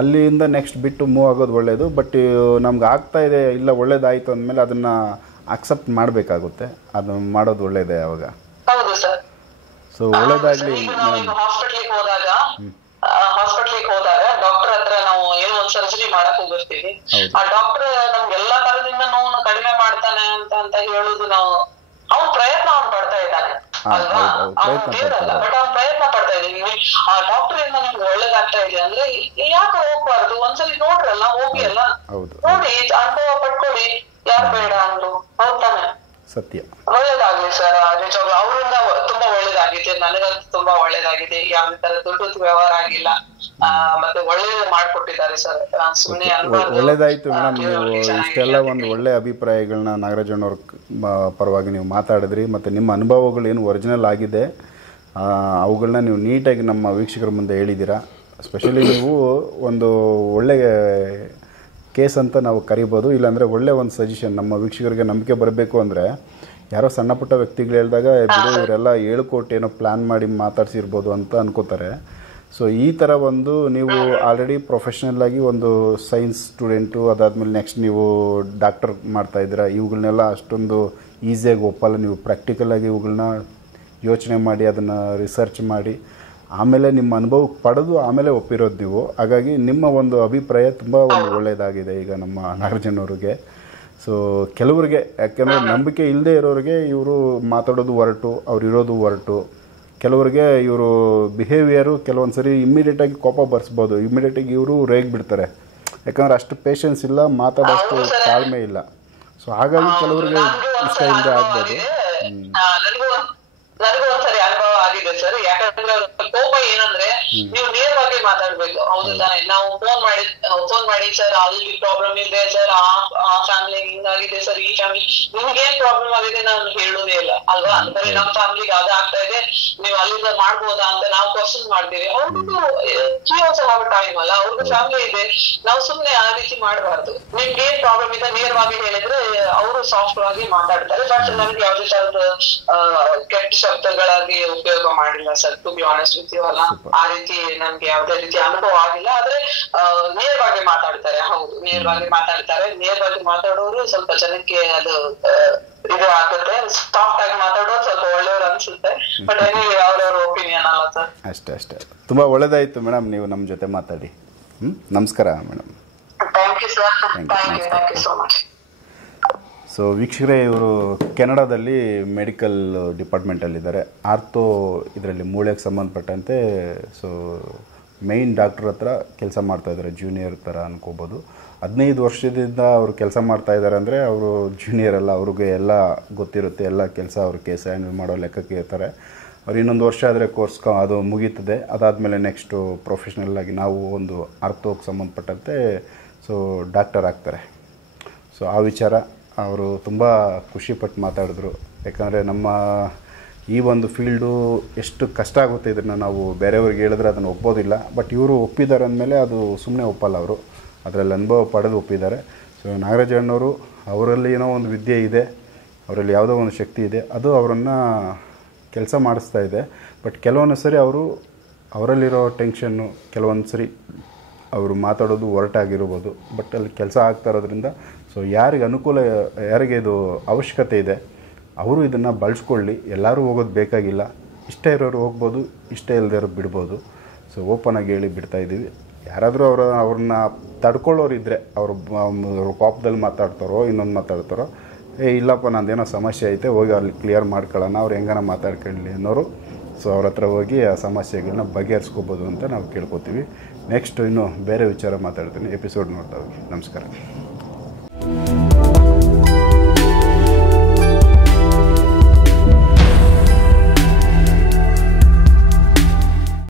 ಅಲ್ಲಿಂದ ನೆಕ್ಸ್ಟ್ ಬಿಟ್ಟು ಮೂವ್ ಆಗೋದು ಒಳ್ಳೆಯದು. ಬಟ್ ನಮ್ಗೆ ಆಗ್ತಾ ಇದೆ, ಇಲ್ಲ ಒಳ್ಳೇದಾಯಿತು ಅಂದಮೇಲೆ ಅದನ್ನು ಅಕ್ಸೆಪ್ಟ್ ಮಾಡಬೇಕಾಗುತ್ತೆ. ಅದು ಮಾಡೋದು ಒಳ್ಳೇದೇ ಅವಾಗ. ಹೌದು ಸರ್. ಸೊ ಒಳ್ಳೇದಾಗಲಿ. ಹಾಸ್ಪಿಟ್ಲಿಗೆ ಹೋದಾಗ ಡಾಕ್ಟರ್ ಹತ್ರ ನಾವು ಏನೋ ಒಂದ್ ಸರ್ಜರಿ ಮಾಡಕ್ ಹೋಗಿರ್ತೀವಿ. ಆ ಡಾಕ್ಟರ್ ನಮ್ಗೆಲ್ಲಾ ತರದಿಂದ ನೋವು ಕಡಿಮೆ ಮಾಡ್ತಾನೆ ಅಂತ ಹೇಳುದು, ನಾವು ಅವ್ನ ಪ್ರಯತ್ನ ಪಡ್ತಾ ಇದ್ದಾನೆ ಅಲ್ವಾ? ಅವ್ನ ದೇವರಲ್ಲ, ಬಟ್ ಅವ್ನ ಪ್ರಯತ್ನ ಪಡ್ತಾ ಇದೀವಿ. ಆ ಡಾಕ್ಟರ್ ಇಂದ ನಿಮ್ಗೆ ಒಳ್ಳೇದಾಗ್ತಾ ಇದೆ ಅಂದ್ರೆ ಯಾಕೆ ಹೋಗ್ಬಾರ್ದು? ಒಂದ್ಸಲಿ ನೋಡ್ರಲ್ಲ, ಹೋಗಿ ಅಲ್ಲ, ನೋಡಿ, ಅನುಭವ ಪಡ್ಕೊಳ್ಳಿ. ಯಾರು ಬೇಡ ಅಂದ್ರು? ಹೌದಾನೆ? ಸತ್ಯ. ಒಳ್ಳೇದಾಗ್ಲಿ ಸರ್, ನಿಜವಾಗ್ಲು ಅವರಿಂದ ತುಂಬಾ ಒಳ್ಳೇದಾಗಿದೆ, ನನಗಂತೂ ತುಂಬಾ ಒಳ್ಳೇದಾಗಿದೆ. ಯಾವುದೇ ತರ ದುಡ್ಡು ವ್ಯವಹಾರ ಆಗಿಲ್ಲ, ಮತ್ತೆ ಒಳ್ಳೇದು ಮಾಡ್ಕೊಟ್ಟಿದ್ದಾರೆ ಸರ್. ಸುಮ್ಮನೆ ಒಳ್ಳೇದಾಯ್ತು ಮೇಡಮ್. ನೀವು ಇಷ್ಟೆಲ್ಲ ಒಂದು ಒಳ್ಳೆ ಅಭಿಪ್ರಾಯಗಳನ್ನ ನಾಗರಾಜಣ್ಣವ್ರ ಪರವಾಗಿ ನೀವು ಮಾತಾಡಿದ್ರಿ. ಮತ್ತು ನಿಮ್ಮ ಅನುಭವಗಳು ಏನು ಒರಿಜಿನಲ್ ಆಗಿದೆ ಅವುಗಳನ್ನ ನೀವು ನೀಟಾಗಿ ನಮ್ಮ ವೀಕ್ಷಕರ ಮುಂದೆ ಹೇಳಿದ್ದೀರಾ. ಸ್ಪೆಷಲಿ ನೀವು ಒಂದು ಒಳ್ಳೆಯ ಕೇಸ್ ಅಂತ ನಾವು ಕರಿಬೋದು. ಇಲ್ಲಾಂದರೆ ಒಳ್ಳೆ ಒಂದು ಸಜೆಷನ್ ನಮ್ಮ ವೀಕ್ಷಕರಿಗೆ ನಂಬಿಕೆ ಬರಬೇಕು ಅಂದರೆ, ಯಾರೋ ಸಣ್ಣ ಪುಟ್ಟ ವ್ಯಕ್ತಿಗಳು ಹೇಳಿದಾಗ ಬಿಡು ಇವರೆಲ್ಲ ಹೇಳ್ಕೊಟ್ಟು ಏನೋ ಪ್ಲ್ಯಾನ್ ಮಾಡಿ ಮಾತಾಡ್ಸಿರ್ಬೋದು ಅಂತ ಅನ್ಕೋತಾರೆ. ಸೊ ಈ ಥರ ಒಂದು ನೀವು ಆಲ್ರೆಡಿ ಪ್ರೊಫೆಷ್ನಲ್ಲಾಗಿ ಒಂದು ಸೈನ್ಸ್ ಸ್ಟೂಡೆಂಟು, ಅದಾದಮೇಲೆ ನೆಕ್ಸ್ಟ್ ನೀವು ಡಾಕ್ಟರ್ ಮಾಡ್ತಾಯಿದ್ದೀರಾ. ಇವುಗಳನ್ನೆಲ್ಲ ಅಷ್ಟೊಂದು ಈಸಿಯಾಗಿ ಒಪ್ಪಲ್ಲ. ನೀವು ಪ್ರಾಕ್ಟಿಕಲಾಗಿ ಇವುಗಳನ್ನ ಯೋಚನೆ ಮಾಡಿ, ಅದನ್ನು ರಿಸರ್ಚ್ ಮಾಡಿ, ಆಮೇಲೆ ನಿಮ್ಮ ಅನುಭವಕ್ಕೆ ಪಡೆದು ಆಮೇಲೆ ಒಪ್ಪಿರೋದು ನೀವು. ಹಾಗಾಗಿ ನಿಮ್ಮ ಒಂದು ಅಭಿಪ್ರಾಯ ತುಂಬ ಒಂದು ಒಳ್ಳೆಯದಾಗಿದೆ ಈಗ ನಮ್ಮ ನಾಗರಾಜಣ್ಣವ್ರಿಗೆ. ಸೊ ಕೆಲವರಿಗೆ, ಯಾಕೆಂದರೆ ನಂಬಿಕೆ ಇಲ್ಲದೆ ಇರೋರಿಗೆ ಇವರು ಮಾತಾಡೋದು ಹೊರಟು, ಅವ್ರು ಇರೋದು ಹೊರಟು. ಕೆಲವರಿಗೆ ಇವರು ಬಿಹೇವಿಯರು ಕೆಲವೊಂದು ಸರಿ ಇಮ್ಮಿಡಿಯೇಟಾಗಿ ಕೋಪ ಬರ್ಸ್ಬೋದು, ಇಮ್ಮಿಡಿಯೇಟಾಗಿ ಇವರು ರೇಗ್ಬಿಡ್ತಾರೆ. ಯಾಕಂದರೆ ಅಷ್ಟು ಪೇಷನ್ಸ್ ಇಲ್ಲ, ಮಾತಾಡೋಷ್ಟು ತಾಳ್ಮೆ ಇಲ್ಲ. ಸೊ ಹಾಗಾಗಿ ಕೆಲವರಿಗೆ ಇಷ್ಟ ಇಲ್ಲದೆ ಆಗ್ಬೋದು. ನನಗೂ ಒಂದ್ಸರಿ ಅನುಭವ ಆಗಿದೆ ಸರ್. ಯಾಕಂದ್ರೆ ಕೋಪ ಏನಂದ್ರೆ ನೀವು ನೇರವಾಗಿ ಮಾತಾಡ್ಬೇಕು, ಹೌದು ತಾನೆ? ನಾವು ಫೋನ್ ಮಾಡಿ ಸರ್ ಅಲ್ಲಿ ಪ್ರಾಬ್ಲಮ್ ಇದೆ ಸರ್, ಆ ಫ್ಯಾಮಿಲಿ ಹಿಂಗಾಗಿದೆ ಸರ್, ಈ ಫ್ಯಾಮಿಲಿ ನಿಮ್ಗೇನ್ ಪ್ರಾಬ್ಲಮ್ ಆಗಿದೆ ನಾನು ಹೇಳುವುದೇ ಇಲ್ಲ ಅಲ್ವಾ? ಅಂದ್ರೆ ನಮ್ ಫ್ಯಾಮಿಲಿಗೆ ಅದು ಆಗ್ತಾ ಇದೆ, ನೀವು ಅಲ್ಲಿಂದ ಮಾಡ್ಬೋದಾ ಅಂತ ನಾವು ಕ್ವಶನ್ ಮಾಡ್ತೀವಿ. ಅವ್ರಿಗೂ ಟೈಮ್ ಅಲ್ಲ, ಅವ್ರಿಗೂ ಫ್ಯಾಮಿಲಿ ಇದೆ. ನಾವು ಸುಮ್ನೆ ಆ ರೀತಿ ಮಾಡಬಾರ್ದು. ನಿಮ್ಗೆ ಏನ್ ಪ್ರಾಬ್ಲಮ್ ಇದೆ ನೇರವಾಗಿ ಹೇಳಿದ್ರೆ ಅವರು ಸಾಫ್ಟ್ ಆಗಿ ಮಾತಾಡ್ತಾರೆ. ಬಟ್ ನಮ್ಗೆ ಯಾವ್ದೇ ತರದ ಕೆಟ್ಟ ಶಬ್ದಗಳಾಗಿ ಉಪಯೋಗ ಮಾಡಿಲ್ಲ sir, to be honest with you ಅಲ್ಲ. ಆ ರೀತಿ ನಮ್ಗೆ ಯಾವ್ದೇ ರೀತಿ ಅನುಭವ ಆಗಿಲ್ಲ. ಆದ್ರೆ ನೇರವಾಗಿ ಮಾತಾಡ್ತಾರೆ. ಹೌದು, ನೇರವಾಗಿ ಮಾತಾಡ್ತಾರೆ. ನೇರವಾಗಿ ಮಾತಾಡೋರು ಸ್ವಲ್ಪ ಜನಕ್ಕೆ ಅದು ಇದು ಆಗುತ್ತೆ. ಸಾಫ್ಟ್ ಆಗಿ ಮಾತಾಡೋರು ಸ್ವಲ್ಪ ಒಳ್ಳೆಯವ್ರು ಅನ್ಸುತ್ತೆ. ಬಟ್ ಅವ್ರವ್ರ ಒಪಿನಿಯನ್ ಅಲ್ಲ ಸರ್. ಅಷ್ಟೇ. ತುಂಬಾ ಒಳ್ಳೇದಾಯ್ತು ಮೇಡಮ್ ನೀವು ನಮ್ಮ ಜೊತೆ ಮಾತಾಡಿ. ನಮಸ್ಕಾರ madam. Thank you sir. Thank you so much. So ವೀಕ್ಷಕರೇ, ಇವರು ಕೆನಡಾದಲ್ಲಿ ಮೆಡಿಕಲ್ ಡಿಪಾರ್ಟ್ಮೆಂಟಲ್ಲಿದ್ದಾರೆ. ಆರ್ಥೋ ಇದರಲ್ಲಿ ಮೂಳೆಗೆ ಸಂಬಂಧಪಟ್ಟಂತೆ ಸೊ ಮೇಯ್ನ್ ಡಾಕ್ಟ್ರ್ ಹತ್ರ ಕೆಲಸ ಮಾಡ್ತಾಯಿದ್ದಾರೆ. ಜೂನಿಯರ್ ಥರ ಅನ್ಕೋಬೋದು. 15 ವರ್ಷದಿಂದ ಅವರು ಕೆಲಸ ಮಾಡ್ತಾಯಿದ್ದಾರೆ ಅಂದರೆ ಅವರು ಜೂನಿಯರ್ ಅಲ್ಲ, ಅವ್ರಿಗೆ ಎಲ್ಲ ಗೊತ್ತಿರುತ್ತೆ. ಎಲ್ಲ ಕೆಲಸ ಅವ್ರ ಕೇಸ್ ಹ್ಯಾಂಡಲ್ ಮಾಡೋ ಲೆಕ್ಕಕ್ಕೆ ಇರ್ತಾರೆ. ಅವ್ರು ಇನ್ನೊಂದು ವರ್ಷ ಆದರೆ ಕೋರ್ಸ್ ಅದು ಮುಗೀತದೆ. ಅದಾದಮೇಲೆ ನೆಕ್ಸ್ಟು ಪ್ರೊಫೆಷ್ನಲ್ಲಾಗಿ ನಾವು ಒಂದು ಆರ್ಥೋಗೆ ಸಂಬಂಧಪಟ್ಟಂತೆ ಸೊ ಡಾಕ್ಟರ್ ಆಗ್ತಾರೆ. ಸೊ ಆ ವಿಚಾರ ಅವರು ತುಂಬ ಖುಷಿಪಟ್ಟು ಮಾತಾಡಿದ್ರು. ಯಾಕಂದರೆ ನಮ್ಮ ಈ ಒಂದು ಫೀಲ್ಡು ಎಷ್ಟು ಕಷ್ಟ ಆಗುತ್ತೆ, ಇದನ್ನು ನಾವು ಬೇರೆಯವ್ರಿಗೆ ಹೇಳಿದ್ರೆ ಅದನ್ನು ಒಪ್ಪೋದಿಲ್ಲ. ಬಟ್ ಇವರು ಒಪ್ಪಿದ್ದಾರೆ ಅಂದಮೇಲೆ ಅದು ಸುಮ್ಮನೆ ಒಪ್ಪಲ್ಲ. ಅವರು ಅದರಲ್ಲಿ ಅನುಭವ ಪಡೆದು ಒಪ್ಪಿದ್ದಾರೆ. ಸೊ ನಾಗರಾಜಣ್ಣವರು ಅವರಲ್ಲಿ ಏನೋ ಒಂದು ವಿದ್ಯೆ ಇದೆ, ಅವರಲ್ಲಿ ಯಾವುದೋ ಒಂದು ಶಕ್ತಿ ಇದೆ, ಅದು ಅವರನ್ನು ಕೆಲಸ ಮಾಡಿಸ್ತಾ ಇದೆ. ಬಟ್ ಕೆಲವೊಂದು ಸರಿ ಅವರಲ್ಲಿರೋ ಟೆನ್ಷನ್ನು, ಕೆಲವೊಂದು ಸರಿ ಅವರು ಮಾತಾಡೋದು ಹೊರಟಾಗಿರ್ಬೋದು. ಬಟ್ ಅಲ್ಲಿ ಕೆಲಸ ಆಗ್ತಾ ಇರೋದ್ರಿಂದ ಸೊ ಯಾರಿಗೆ ಅನುಕೂಲ, ಯಾರಿಗೆ ಇದು ಅವಶ್ಯಕತೆ ಇದೆ ಅವರು ಇದನ್ನು ಬಳಸ್ಕೊಳ್ಳಿ. ಎಲ್ಲರೂ ಹೋಗೋದು ಬೇಕಾಗಿಲ್ಲ. ಇಷ್ಟ ಇರೋರು ಹೋಗ್ಬೋದು, ಇಷ್ಟ ಇಲ್ಲದೆ ಇರೋರು ಬಿಡ್ಬೋದು. ಸೊ ಓಪನಾಗಿ ಹೇಳಿ ಬಿಡ್ತಾಯಿದ್ದೀವಿ. ಯಾರಾದರೂ ಅವ್ರನ್ನ ತಡ್ಕೊಳ್ಳೋರು ಇದ್ದರೆ, ಅವರು ಕೋಪದಲ್ಲಿ ಮಾತಾಡ್ತಾರೋ ಇನ್ನೊಂದು ಮಾತಾಡ್ತಾರೋ, ಇಲ್ಲಪ್ಪ ನಂದೇನೋ ಸಮಸ್ಯೆ ಐತೆ ಹೋಗಿ ಅಲ್ಲಿ ಕ್ಲಿಯರ್ ಮಾಡ್ಕೊಳ್ಳೋಣ, ಅವ್ರು ಹೆಂಗಾನ ಮಾತಾಡ್ಕೊಳ್ಳಿ ಅನ್ನೋರು ಸೊ ಅವ್ರ ಹತ್ರ ಹೋಗಿ ಆ ಸಮಸ್ಯೆಗಳನ್ನ ಬಗೆಹರಿಸ್ಕೋಬೋದು ಅಂತ ನಾವು ಕೇಳ್ಕೊತೀವಿ. ನೆಕ್ಸ್ಟ್ ಇನ್ನೂ ಬೇರೆ ವಿಚಾರ ಮಾತಾಡ್ತೀನಿ. ಎಪಿಸೋಡ್ ನೋಡ್ತಾ ಹೋಗಿ. ನಮಸ್ಕಾರ.